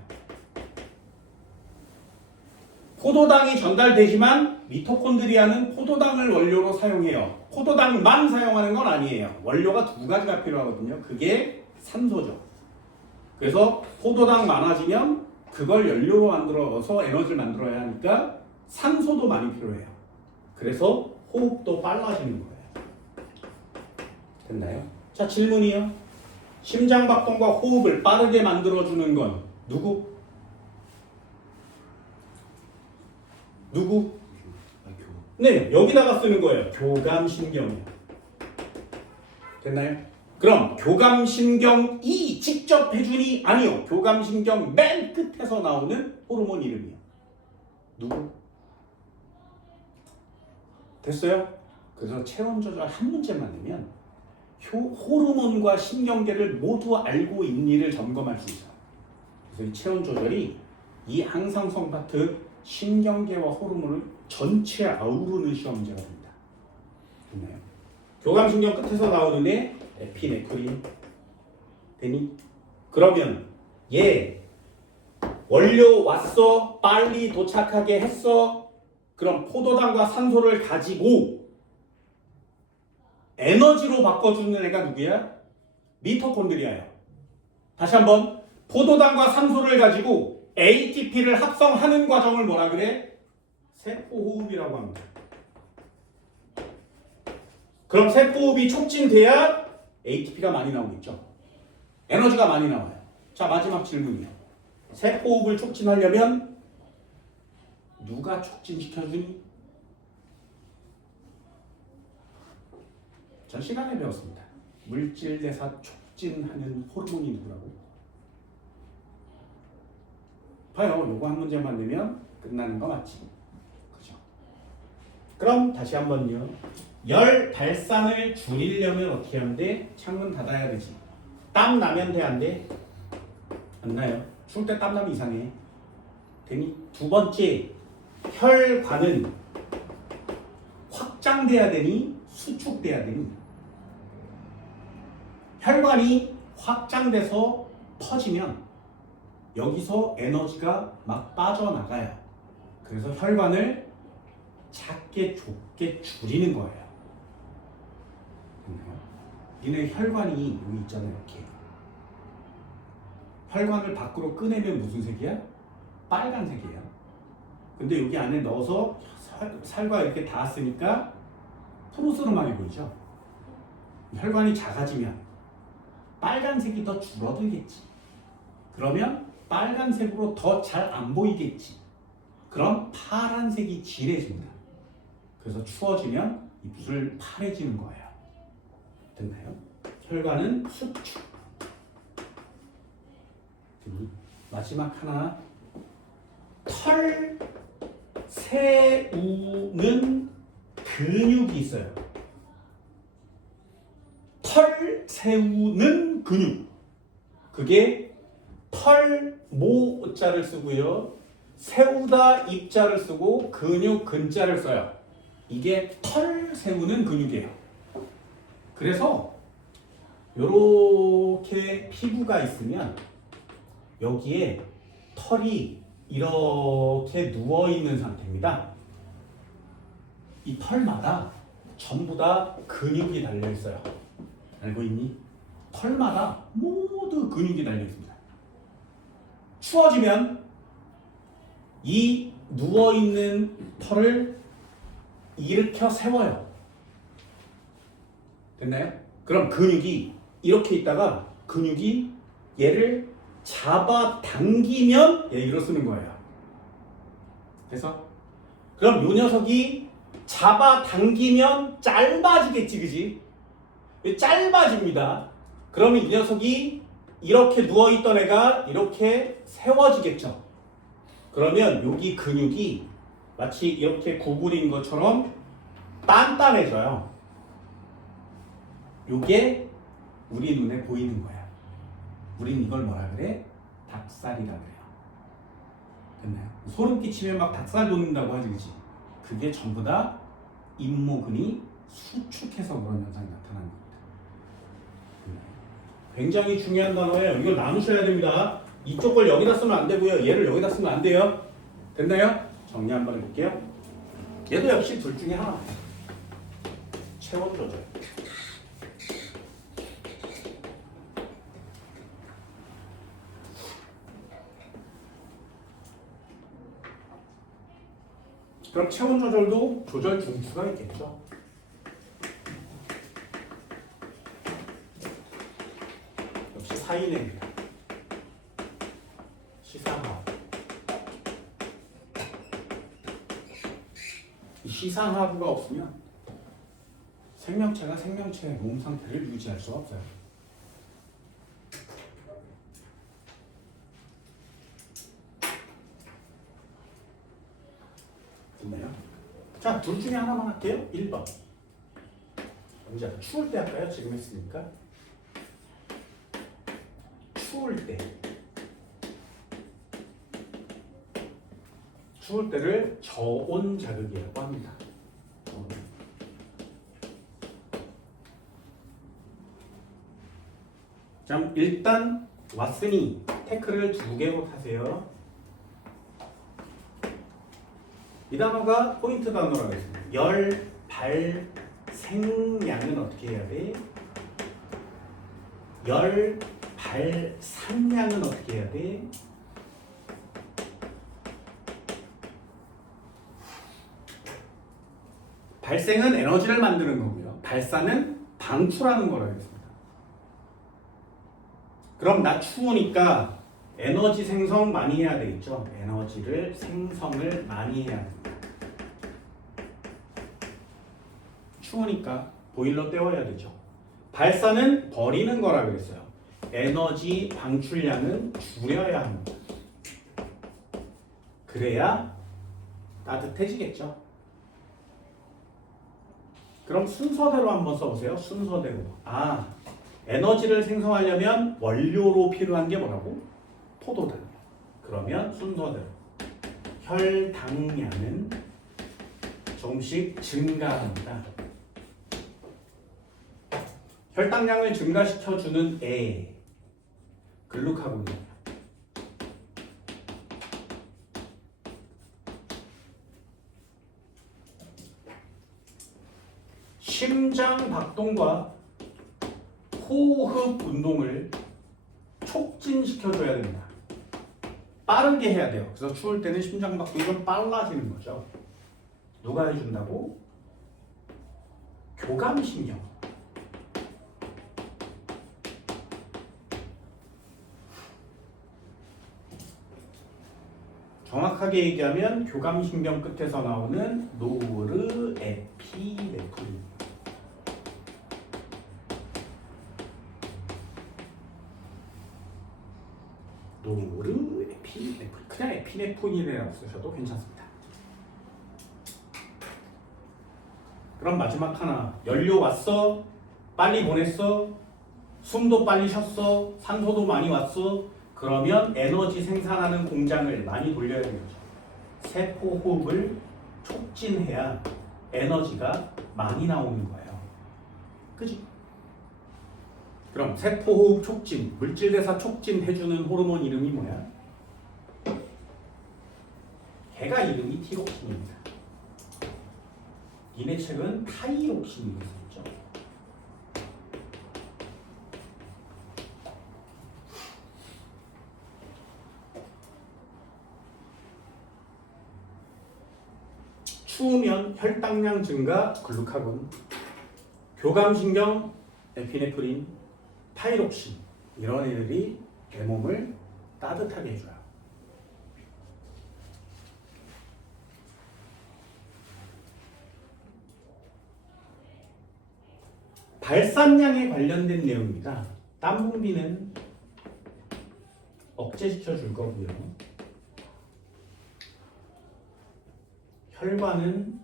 포도당이 전달되지만 미토콘드리아는 포도당을 원료로 사용해요. 포도당만 사용하는 건 아니에요. 원료가 두 가지가 필요하거든요. 그게 산소죠. 그래서 포도당 많아지면 그걸 연료로 만들어서 에너지를 만들어야 하니까 산소도 많이 필요해요. 그래서 호흡도 빨라지는 거예요. 됐나요? 자, 질문이요. 심장박동과 호흡을 빠르게 만들어주는 건 누구? 누구? 네, 여기다가 쓰는 거예요. 교감신경이요. 됐나요? 그럼 교감신경이 직접 해주니? 아니요. 교감신경 맨 끝에서 나오는 호르몬 이름이요. 누구? 됐어요? 그래서 체온 조절 한 문제만 내면 호르몬과 신경계를 모두 알고 있니를 점검할 수 있어요. 그래서 이 체온 조절이 이 항상성 파트 신경계와 호르몬을 전체 아우르는 시험 문제가 됩니다. 됐나요? 교감신경 끝에서 나오는 애 에피네프린. 되니? 그러면 얘 원료 왔어? 빨리 도착하게 했어? 그럼 포도당과 산소를 가지고 에너지로 바꿔주는 애가 누구야? 미토콘드리아예요. 다시 한번 포도당과 산소를 가지고 ATP를 합성하는 과정을 뭐라 그래? 세포호흡이라고 합니다. 그럼 세포호흡이 촉진돼야 ATP가 많이 나오겠죠. 에너지가 많이 나와요. 자, 마지막 질문이요. 세포호흡을 촉진하려면 누가 촉진시켜주니? 전 시간에 배웠습니다. 물질대사 촉진하는 호르몬이 누구라고? 봐요. 요거 한 문제만 내면 끝나는 거 맞지? 그죠? 그럼 다시 한번요. 열 발산을 줄이려면 어떻게 하면 돼? 창문 닫아야 되지. 땀 나면 돼, 안 돼? 안 나요. 추울 때 땀 나면 이상해. 되니? 두 번째, 혈관은 확장돼야 되니? 수축돼야 되니? 혈관이 확장돼서 퍼지면 여기서 에너지가 막 빠져나가요. 그래서 혈관을 작게 좁게 줄이는 거예요. 니네 혈관이 여기 있잖아요. 이렇게. 혈관을 밖으로 꺼내면 무슨 색이야? 빨간색이에요. 근데 여기 안에 넣어서 살과 이렇게 닿았으니까 푸르스름하게 보이죠? 혈관이 작아지면 빨간색이 더 줄어들겠지. 그러면 빨간색으로 더 잘 안 보이겠지. 그럼 파란색이 진해집니다. 그래서 추워지면 입술 파래지는 거예요. 됐나요? 혈관은 수축. 마지막 하나. 털 세우는 근육이 있어요. 세우는 근육. 그게 털, 모자를 쓰고요. 세우다 입자를 쓰고 근육 근자를 써요. 이게 털 세우는 근육이에요. 그래서 이렇게 피부가 있으면 여기에 털이 이렇게 누워 있는 상태입니다. 이 털마다 전부 다 근육이 달려 있어요. 알고 있니? 털마다 모두 근육이 달려 있습니다. 추워지면 이 누워 있는 털을 일으켜 세워요. 됐나요? 그럼 근육이 이렇게 있다가 근육이 얘를 잡아 당기면 얘 쓰는 거예요. 그래서 그럼 요 녀석이 잡아 당기면 짧아지겠지, 그지? 짧아집니다. 그러면 이 녀석이 이렇게 누워있던 애가 이렇게 세워지겠죠. 그러면 여기 근육이 마치 이렇게 구부린 것처럼 단단해져요. 요게 우리 눈에 보이는 거야. 우린 이걸 뭐라 그래? 닭살이라 그래요. 됐나요? 소름 끼치면 막 닭살 돋는다고 하지, 그치? 그게 전부 다 잇모근이 수축해서 그런 현상이 나타나는 겁니다. 굉장히 중요한 단어예요. 이걸 나누셔야 됩니다. 이쪽 걸 여기다 쓰면 안 되고요. 얘를 여기다 쓰면 안 돼요. 됐나요? 정리 한번 해볼게요. 얘도 역시 둘 중에 하나. 체온 조절. 그럼 체온 조절도 조절 중추가 있겠죠. 역시 사인입니다. 시상하부. 이 시상하부가 없으면 생명체가 생명체의 몸 상태를 유지할 수가 없어요. 됐나요? 자, 둘 중에 하나만 할게요. 1번. 언제 추울 때 할까요? 지금 했으니까. 추울 때. 추울 때를 저온 자극이라고 합니다. 자, 일단 왔으니 태클을 2개로 타세요. 이 단어가 포인트 단어라고 했습니다. 열, 발, 생량은 어떻게 해야 돼? 열, 발, 산량은 어떻게 해야 돼? 발생은 에너지를 만드는 거고요. 발산은 방출하는 거라고 했습니다. 그럼 나 추우니까 에너지 생성 많이 해야 되겠죠. 에너지를 생성을 많이 해야 됩니다. 추우니까 보일러 때워야 되죠. 발산은 버리는 거라고 했어요. 에너지 방출량은 줄여야 합니다. 그래야 따뜻해지겠죠. 그럼 순서대로 한번 써보세요. 순서대로. 에너지를 생성하려면 원료로 필요한 게 뭐라고? 포도당. 그러면 순서대로 혈당량은 조금씩 증가합니다. 혈당량을 증가시켜주는 애 글루카곤이에요. 심장 박동과 호흡 운동을 촉진시켜줘야 됩니다. 빠르게 해야 돼요. 그래서 추울 때는 심장 박동이 좀 빨라지는 거죠. 누가 해준다고? 교감신경. 정확하게 얘기하면 교감신경 끝에서 나오는 노르에피네프린. 노르에피네프린. 그냥 에피네프린이라고 쓰셔도 괜찮습니다. 그럼 마지막 하나. 연료 왔어? 빨리 보냈어? 숨도 빨리 쉬었어. 산소도 많이 왔어. 그러면 에너지 생산하는 공장을 많이 돌려야 되겠죠. 세포 호흡을 촉진해야 에너지가 많이 나오는 거예요. 그지? 그럼 세포 호흡 촉진, 물질 대사 촉진 해주는 호르몬 이름이 뭐야? 걔가 이름이 티록신입니다. 니네 책은 타이록신이라고 썼죠. 추우면 혈당량 증가, 글루카곤, 교감신경, 에피네프린, 타이록신 이런 애들이 내 몸을 따뜻하게 해줘요. 발산량에 관련된 내용입니다. 땀 분비는 억제시켜 줄 거고요. 혈관은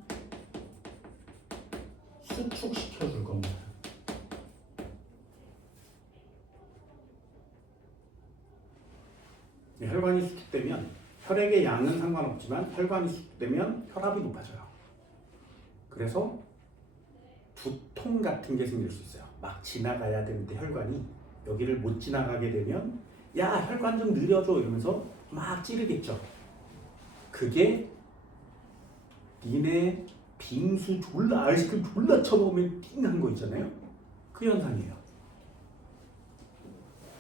수축시켜 줄 겁니다. 혈관이 수축되면 혈액의 양은 상관없지만 혈관이 수축되면 혈압이 높아져요. 그래서 두통 같은 게 생길 수 있어요. 막 지나가야 되는데 혈관이 여기를 못 지나가게 되면 야 혈관 좀 느려줘 이러면서 막 찌르겠죠. 그게 니네 빙수 졸라 아이스크림 졸라 쳐먹으면 띵한 거 있잖아요. 그 현상이에요.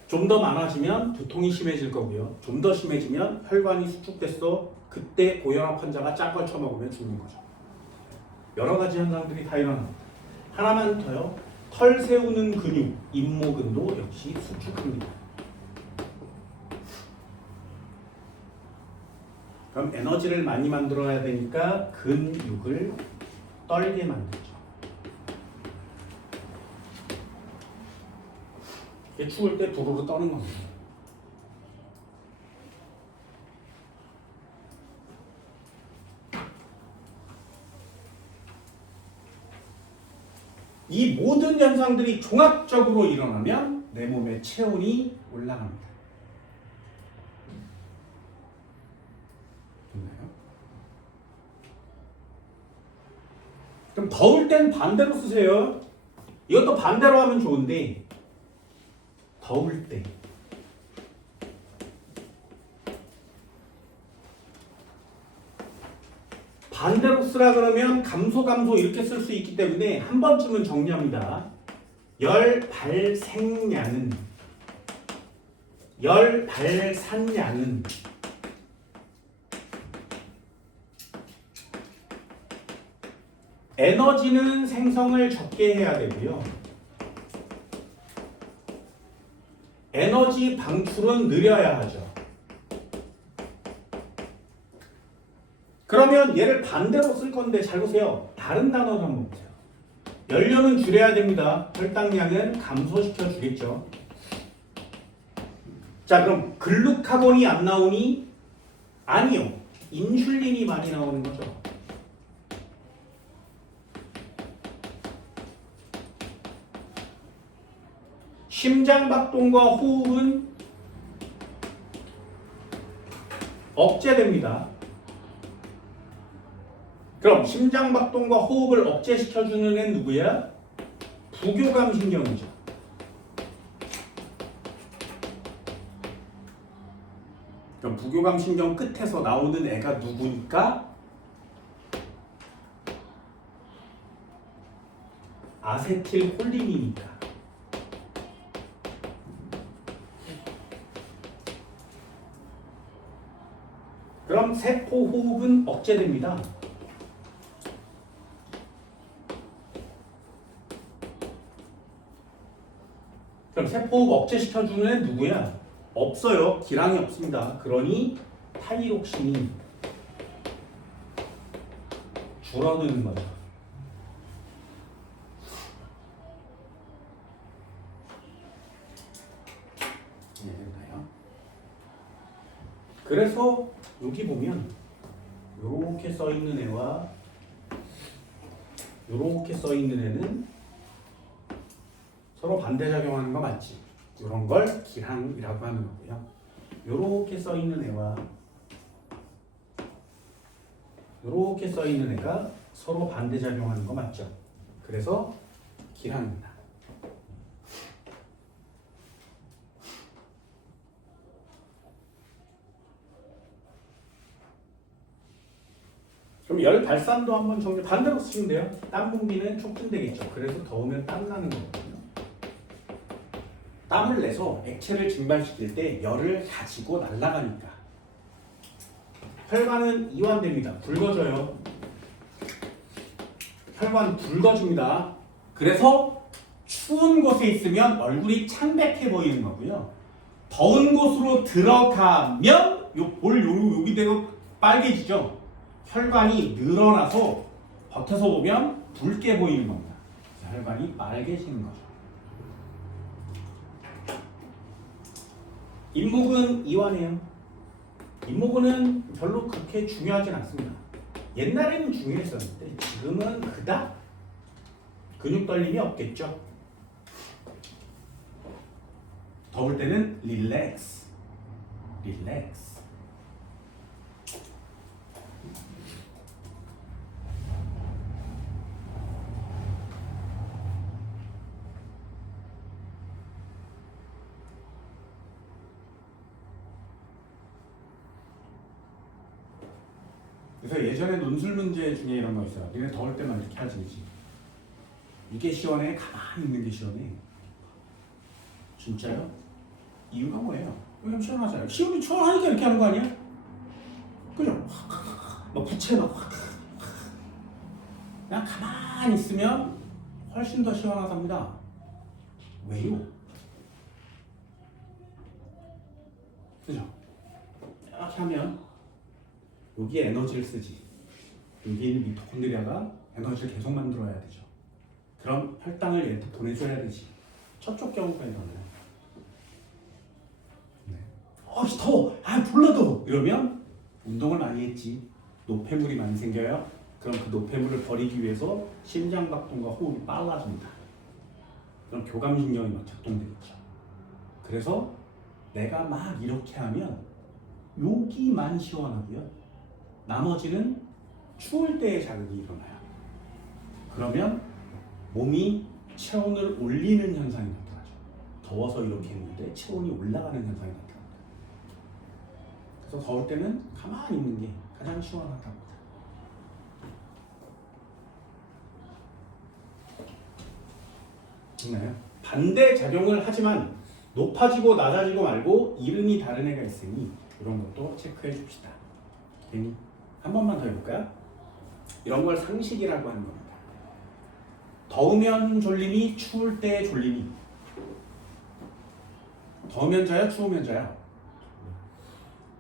좀 더 많아지면 두통이 심해질 거고요. 좀 더 심해지면 혈관이 수축됐어. 그때 고혈압 환자가 짠 걸 쳐먹으면 죽는 거죠. 여러 가지 현상들이 다 일어납니다. 하나만 더요. 털 세우는 근육, 잇모근도 역시 수축합니다. 그럼 에너지를 많이 만들어야 되니까 근육을 떨게 만들죠. 이게 추울 때 부르르 떠는 겁니다. 이 모든 현상들이 종합적으로 일어나면 내 몸의 체온이 올라갑니다. 됐나요? 그럼 더울 땐 반대로 쓰세요. 이것도 반대로 하면 좋은데 더울 때 반대로 쓰라 그러면 감소 이렇게 쓸 수 있기 때문에 한 번쯤은 정리합니다. 열 발생량은 열 발산량은 에너지는 생성을 적게 해야 되고요. 에너지 방출은 느려야 하죠. 그러면 얘를 반대로 쓸 건데 잘 보세요. 다른 단어를 한번 보세요. 연료는 줄여야 됩니다. 혈당량은 감소시켜 주겠죠. 자, 그럼 글루카곤이 안 나오니? 아니요. 인슐린이 많이 나오는 거죠. 심장박동과 호흡은 억제됩니다. 그럼 심장박동과 호흡을 억제시켜주는 애는 누구야? 부교감신경이죠. 그럼 부교감신경 끝에서 나오는 애가 누구니까? 아세틸콜린이니까. 그럼 세포 호흡은 억제됩니다. 그럼 세포호흡 억제시켜주는 애 누구야? 없어요. 기량이 없습니다. 그러니 타이록신이 줄어드는 거죠. 이해됐나요? 그래서 여기 보면 이렇게 써 있는 애와 이렇게 써 있는 애는 서로 반대작용하는 거 맞지? 이런 걸 기항이라고 하는 거고요. 요렇게 써 있는 애와 요렇게 써 있는 애가 서로 반대작용하는 거 맞죠? 그래서 기항입니다. 그럼 열 발산도 한번 정리 반대로 쓰시면 돼요. 땀 분비는 촉진되겠죠. 그래서 더우면 땀 나는 거거든요. 땀을 내서 액체를 증발시킬 때 열을 가지고 날아가니까. 혈관은 이완됩니다. 붉어져요. 혈관 붉어집니다. 그래서 추운 곳에 있으면 얼굴이 창백해 보이는 거고요. 더운 곳으로 들어가면 여기 되고 빨개지죠. 혈관이 늘어나서 겉에서 보면 붉게 보이는 겁니다. 혈관이 빨개지는 거죠. 인목은 이완해요. 인목은 별로 그렇게 중요하진 않습니다. 옛날에는 중요했었는데 지금은 그닥 근육 떨림이 없겠죠. 더울 때는 릴렉스. 그래서 예전에 논술 문제 중에 이런 거 있어요. 니네 더울 때만 이렇게 하지, 그지? 이게 시원해? 가만히 있는 게 시원해? 진짜요? 이유가 뭐예요? 왜냐면 시원하잖아요. 시원이 시원하니까 이렇게 하는 거 아니야? 그죠? 막 부채 막 그냥 가만히 있으면 훨씬 더 시원하답니다. 왜요? 그죠? 이렇게 하면 여기에 에너지를 쓰지. 여기 있는 미토콘드리아가 에너지를 계속 만들어야 되죠. 그럼 혈당을 얘한테 보내줘야 되지. 저쪽 경우가 일어나요. 네. 더워. 졸라 더워. 이러면 운동을 많이 했지. 노폐물이 많이 생겨요. 그럼 그 노폐물을 버리기 위해서 심장박동과 호흡이 빨라집니다. 그럼 교감신경이 막 작동되겠죠. 그래서 내가 막 이렇게 하면 여기만 시원하고요. 나머지는 추울 때의 자극이 일어나요. 그러면 몸이 체온을 올리는 현상이 나타나죠. 더워서 이렇게 했는데 체온이 올라가는 현상이 나타납니다. 그래서 더울 때는 가만히 있는 게 가장 시원하다고 합니다. 있나요? 반대 작용을 하지만 높아지고 낮아지고 말고 이름이 다른 애가 있으니 이런 것도 체크해 줍시다. 괜히 한 번만 더 해볼까요? 이런 걸 상식이라고 하는 겁니다. 더우면 졸림이, 추울 때 졸림이. 더우면 자요, 추우면 자요?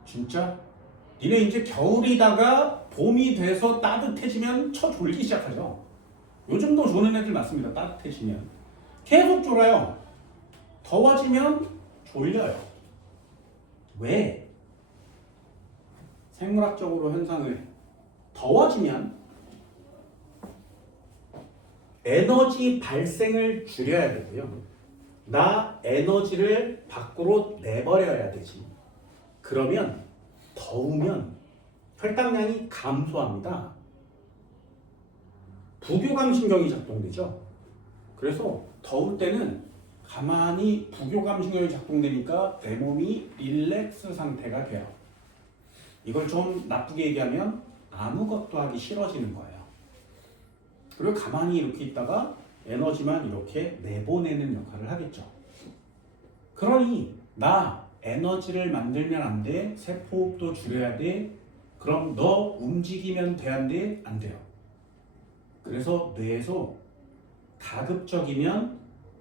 진짜? 니네 이제 겨울이다가 봄이 돼서 따뜻해지면 졸기 시작하죠. 요즘도 조는 애들 많습니다. 따뜻해지면 계속 졸아요. 더워지면 졸려요. 왜? 생물학적으로 현상을 더워지면 에너지 발생을 줄여야 되고요. 나 에너지를 밖으로 내버려야 되지. 그러면 더우면 혈당량이 감소합니다. 부교감신경이 작동되죠. 그래서 더울 때는 가만히 부교감신경이 작동되니까 내 몸이 릴렉스 상태가 돼요. 이걸 좀 나쁘게 얘기하면 아무것도 하기 싫어지는 거예요. 그리고 가만히 이렇게 있다가 에너지만 이렇게 내보내는 역할을 하겠죠. 그러니 나 에너지를 만들면 안 돼. 세포호흡도 줄여야 돼. 그럼 너 움직이면 돼, 안 돼? 안 돼요. 그래서 뇌에서 가급적이면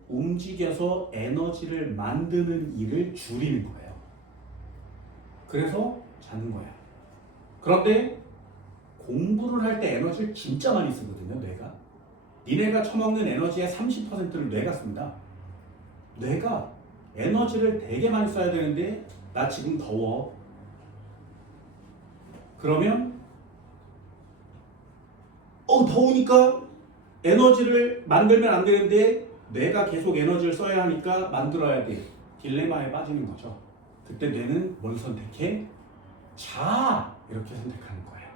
움직여서 에너지를 만드는 일을 줄이는 거예요. 그래서 자는 거예요. 그런데 공부를 할 때 에너지를 진짜 많이 쓰거든요, 뇌가. 니네가 처먹는 에너지의 30%를 뇌가 씁니다. 뇌가 에너지를 되게 많이 써야 되는데 나 지금 더워. 그러면 더우니까 에너지를 만들면 안 되는데 뇌가 계속 에너지를 써야 하니까 만들어야 돼. 딜레마에 빠지는 거죠. 그때 뇌는 뭘 선택해? 자, 이렇게 선택하는 거예요.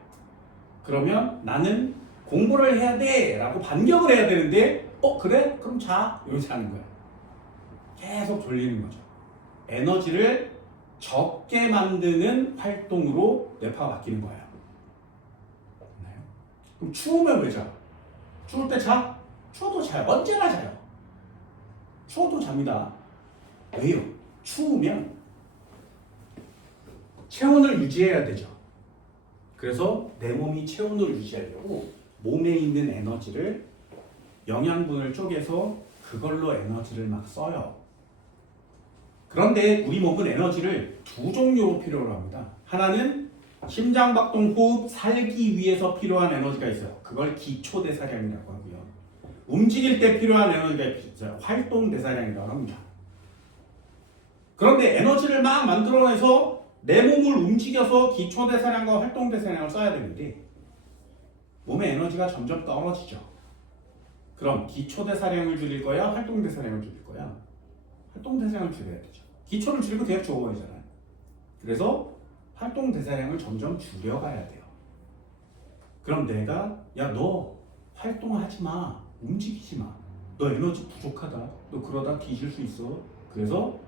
그러면 나는 공부를 해야 돼 라고 반격을 해야 되는데 그래? 그럼 자, 이러지 않는 거예요. 계속 돌리는 거죠. 에너지를 적게 만드는 활동으로 뇌파가 바뀌는 거예요. 됐나요? 그럼 추우면 왜 자? 추울 때 자? 추워도 자요. 언제나 자요. 추워도 잡니다. 왜요? 추우면 체온을 유지해야 되죠. 그래서 내 몸이 체온을 유지하려고 몸에 있는 에너지를 영양분을 쪼개서 그걸로 에너지를 막 써요. 그런데 우리 몸은 에너지를 두 종류로 필요로 합니다. 하나는 심장박동, 호흡, 살기 위해서 필요한 에너지가 있어요. 그걸 기초대사량이라고 하고요. 움직일 때 필요한 에너지가 있어요. 활동대사량이라고 합니다. 그런데 에너지를 막 만들어내서 내 몸을 움직여서 기초대사량과 활동대사량을 써야 되는데 몸의 에너지가 점점 떨어지죠. 그럼 기초대사량을 줄일 거야? 활동대사량을 줄일 거야? 활동대사량을 줄여야 되죠. 기초를 줄이고 대학 죽어버리잖아요. 그래서 활동대사량을 점점 줄여가야 돼요. 그럼 내가 너 활동하지 마. 움직이지 마. 너 에너지 부족하다. 너 그러다 뒤질 수 있어. 그래서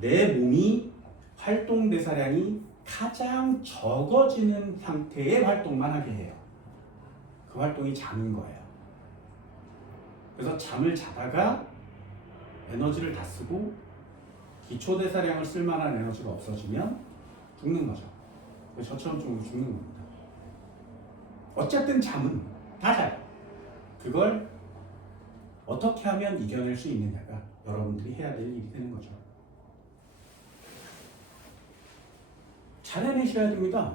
내 몸이 활동대사량이 가장 적어지는 상태의 활동만 하게 해요. 그 활동이 자는 거예요. 그래서 잠을 자다가 에너지를 다 쓰고 기초대사량을 쓸 만한 에너지가 없어지면 죽는 거죠. 저처럼 좀 죽는 겁니다. 어쨌든 잠은 다 자요. 그걸 어떻게 하면 이겨낼 수 있느냐가 여러분들이 해야 될 일이 되는 거죠. 잘 해내셔야 됩니다.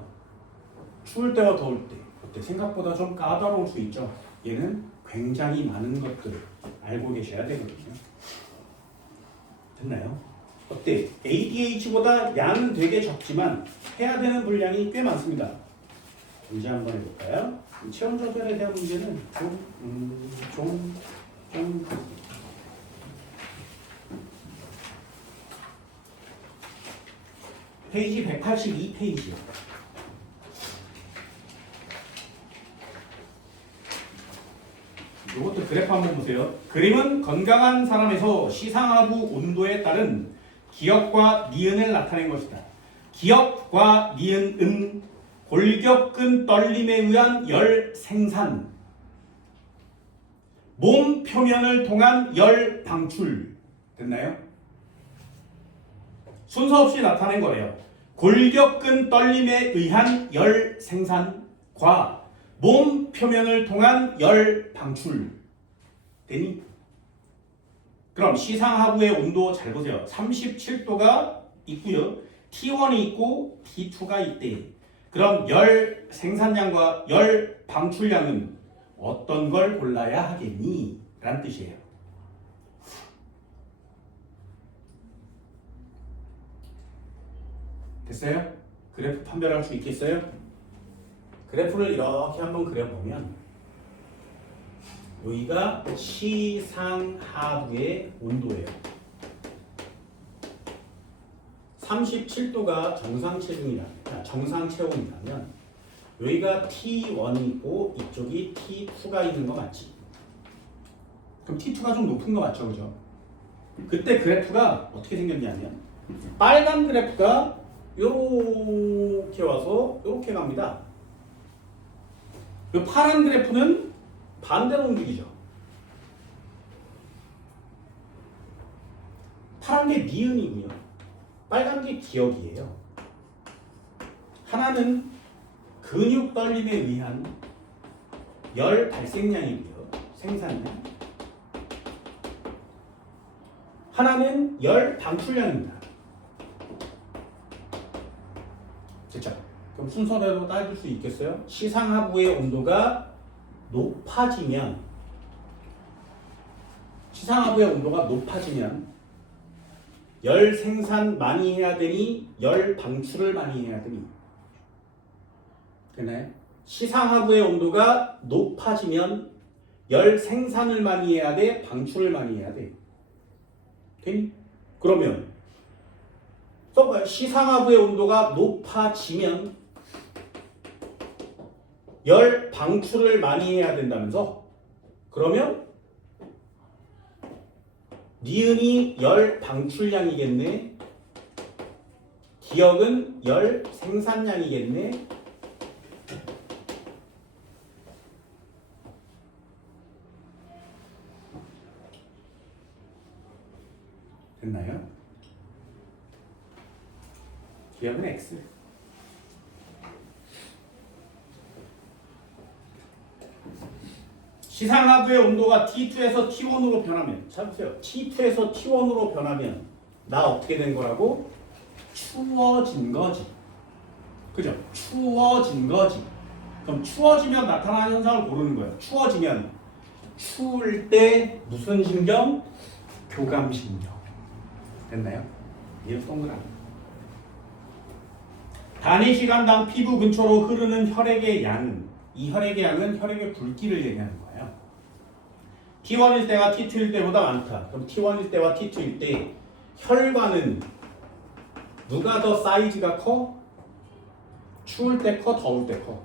추울 때와 더울 때 그때 생각보다 좀 까다로울 수 있죠. 얘는 굉장히 많은 것들을 알고 계셔야 되거든요. 됐나요? 어때? ADH보다 양은 되게 적지만 해야 되는 분량이 꽤 많습니다. 이제 한번 해볼까요? 체온 조절에 대한 문제는 좀 페이지 182페이지요. 이것도 그래프 한번 보세요. 그림은 건강한 사람에서 시상하부 온도에 따른 기역과 니은을 나타낸 것이다. 기역과 니은은 골격근 떨림에 의한 열 생산, 몸 표면을 통한 열 방출. 됐나요? 순서 없이 나타낸 거래요. 골격근 떨림에 의한 열 생산과 몸 표면을 통한 열 방출. 되니? 그럼 시상하부의 온도 잘 보세요. 37도가 있고요. T1이 있고 T2가 있대. 그럼 열 생산량과 열 방출량은 어떤 걸 골라야 하겠니? 라는 뜻이에요. 됐어요? 그래프 판별할 수 있겠어요? 그래프를 이렇게 한번 그려보면 여기가 시상하부의 온도예요. 37도가 정상 체온이라면 여기가 T1이 있고 이쪽이 T2가 있는 거 맞지? 그럼 T2가 좀 높은 거 맞죠? 그죠? 그때 그래프가 어떻게 생겼냐면 빨간 그래프가 요렇게 와서 요렇게 갑니다. 그 파란 그래프는 반대로 움직이죠. 파란 게 니은이고요. 빨간 게 기역이에요. 하나는 근육 떨림에 의한 열 발생량이고요. 생산량. 하나는 열 방출량입니다. 됐죠? 그럼 순서대로 따질 수 있겠어요? 시상하부의 온도가 높아지면 열 생산 많이 해야 되니 열 방출을 많이 해야 되니 되나요? 시상하부의 온도가 높아지면 열 생산을 많이 해야 돼? 방출을 많이 해야 돼? 되니? 그러면 써봐요. 시상하부의 온도가 높아지면 열 방출을 많이 해야 된다면서? 그러면 니은이 열 방출량이겠네. 기억은 열 생산량이겠네. 됐나요? 기억은 X. 시상하부의 온도가 T2에서 T1으로 변하면, 찾으세요. T2에서 T1으로 변하면 나 어떻게 된 거라고? 추워진 거지. 그죠? 추워진 거지. 그럼 추워지면 나타나는 현상을 고르는 거예요. 추워지면 추울 때 무슨 신경? 교감신경. 됐나요? 이해가 동그라미. 단위 시간당 피부 근처로 흐르는 혈액의 양은, 이 혈액의 양은 혈액의 굵기를 얘기하는 거예요. T1일 때가 T2일 때보다 많다. 그럼 T1일 때와 T2일 때 혈관은 누가 더 사이즈가 커? 추울 때 커? 더울 때 커?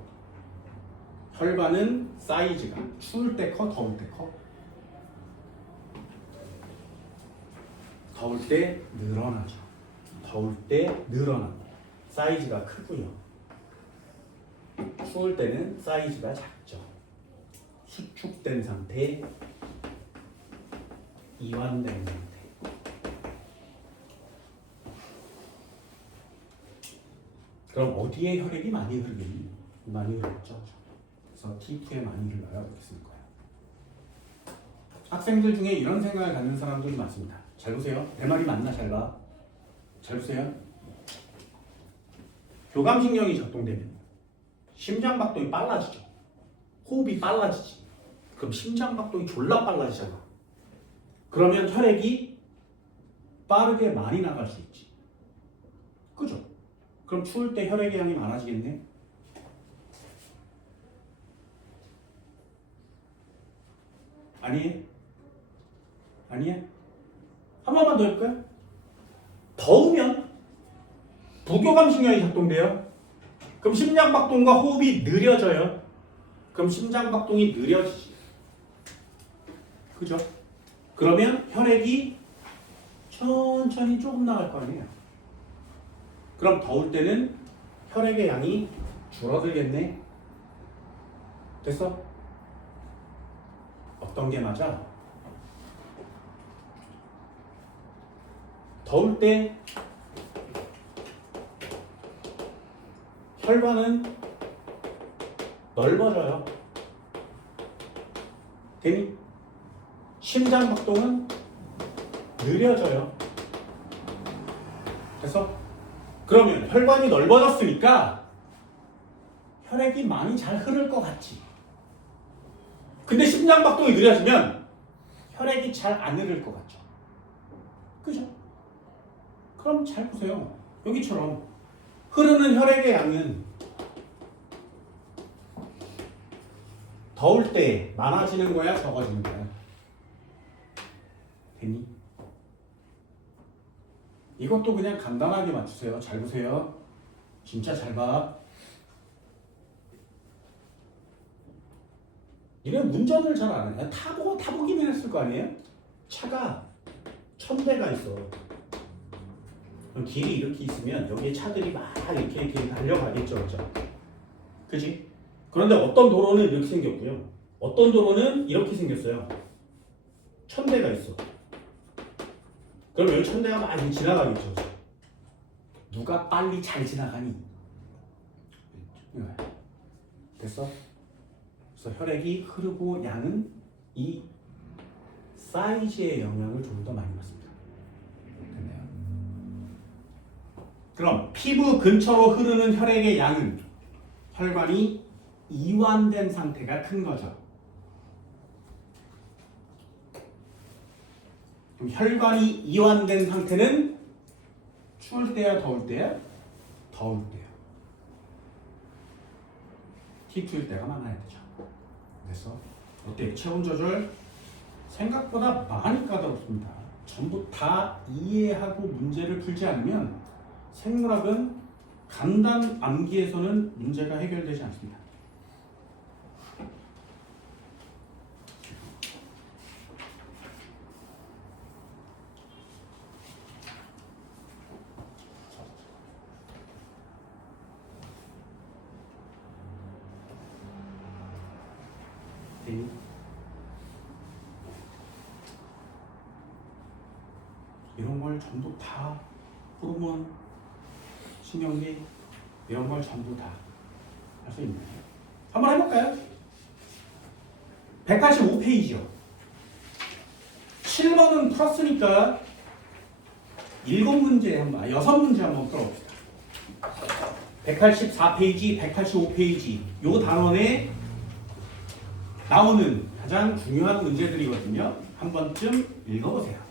혈관은 사이즈가 추울 때 커? 더울 때 커? 더울 때 늘어나죠. 더울 때 늘어납니다. 사이즈가 크고요. 추울 때는 사이즈가 작죠. 수축된 상태, 이완된 상태. 그럼 어디에 혈액이 많이 흐르겠니? 많이 흐르죠. 그래서 T2에 많이 흘러요. 이렇게 쓸 거예요. 학생들 중에 이런 생각을 갖는 사람들이 많습니다. 잘 보세요. 내 말이 맞나? 잘 봐. 잘 보세요. 교감신경이 작동되면 심장박동이 빨라지죠. 호흡이 빨라지지. 그럼 심장박동이 졸라 빨라지잖아. 그러면 혈액이 빠르게 많이 나갈 수 있지. 그죠? 그럼 추울 때 혈액의 양이 많아지겠네? 아니에요? 아니에요? 한 번만 더 해볼까요? 더우면 부교감신경이 작동돼요. 그럼 심장박동과 호흡이 느려져요. 그럼 심장박동이 느려지지. 그죠? 그러면 혈액이 천천히 조금 나갈 거 아니에요. 그럼 더울 때는 혈액의 양이 줄어들겠네. 됐어? 어떤 게 맞아? 더울 때 혈관은 넓어져요. 되니? 심장박동은 느려져요. 됐어? 그러면 혈관이 넓어졌으니까 혈액이 많이 잘 흐를 것 같지. 근데 심장박동이 느려지면 혈액이 잘 안 흐를 것 같죠. 그죠? 그럼 잘 보세요. 여기처럼 흐르는 혈액의 양은 더울 때 많아지는 거야, 적어지는 거야? 됐니? 이것도 그냥 간단하게 맞추세요. 잘 보세요. 진짜 잘 봐. 이런 운전을 잘 안 해. 타보기만 했을 거 아니에요? 차가 1000대가 있어. 그럼 길이 이렇게 있으면 여기에 차들이 막 이렇게 달려가겠죠, 그죠? 그지? 그런데 어떤 도로는 이렇게 생겼고요. 어떤 도로는 이렇게 생겼어요. 1000대가 있어. 그럼 여기 1000대가 막 이렇게 지나가겠죠, 그죠? 누가 빨리 잘 지나가니? 됐어? 그래서 혈액이 흐르고 양은 이 사이즈의 영향을 좀 더 많이 받습니다. 됐나요? 그럼 피부 근처로 흐르는 혈액의 양은 혈관이 이완된 상태가 큰 거죠. 그럼 혈관이 이완된 상태는 추울 때야 더울 때야? 더울 때야. T2일 때가 많아야 되죠. 그래서 어때? 체온 조절 생각보다 많이 까다롭습니다. 전부 다 이해하고 문제를 풀지 않으면 생물학은 간단 암기에서는 문제가 해결되지 않습니다. 네. 이런 걸 전부 다 호르몬, 신경계 이런 걸 전부 다 할 수 있나요? 한번 해볼까요? 185페이지요. 7번은 풀었으니까 7문제 한번, 6문제 한번 풀어봅시다. 184페이지, 185페이지 요 단원에 나오는 가장 중요한 문제들이거든요. 한 번쯤 읽어보세요.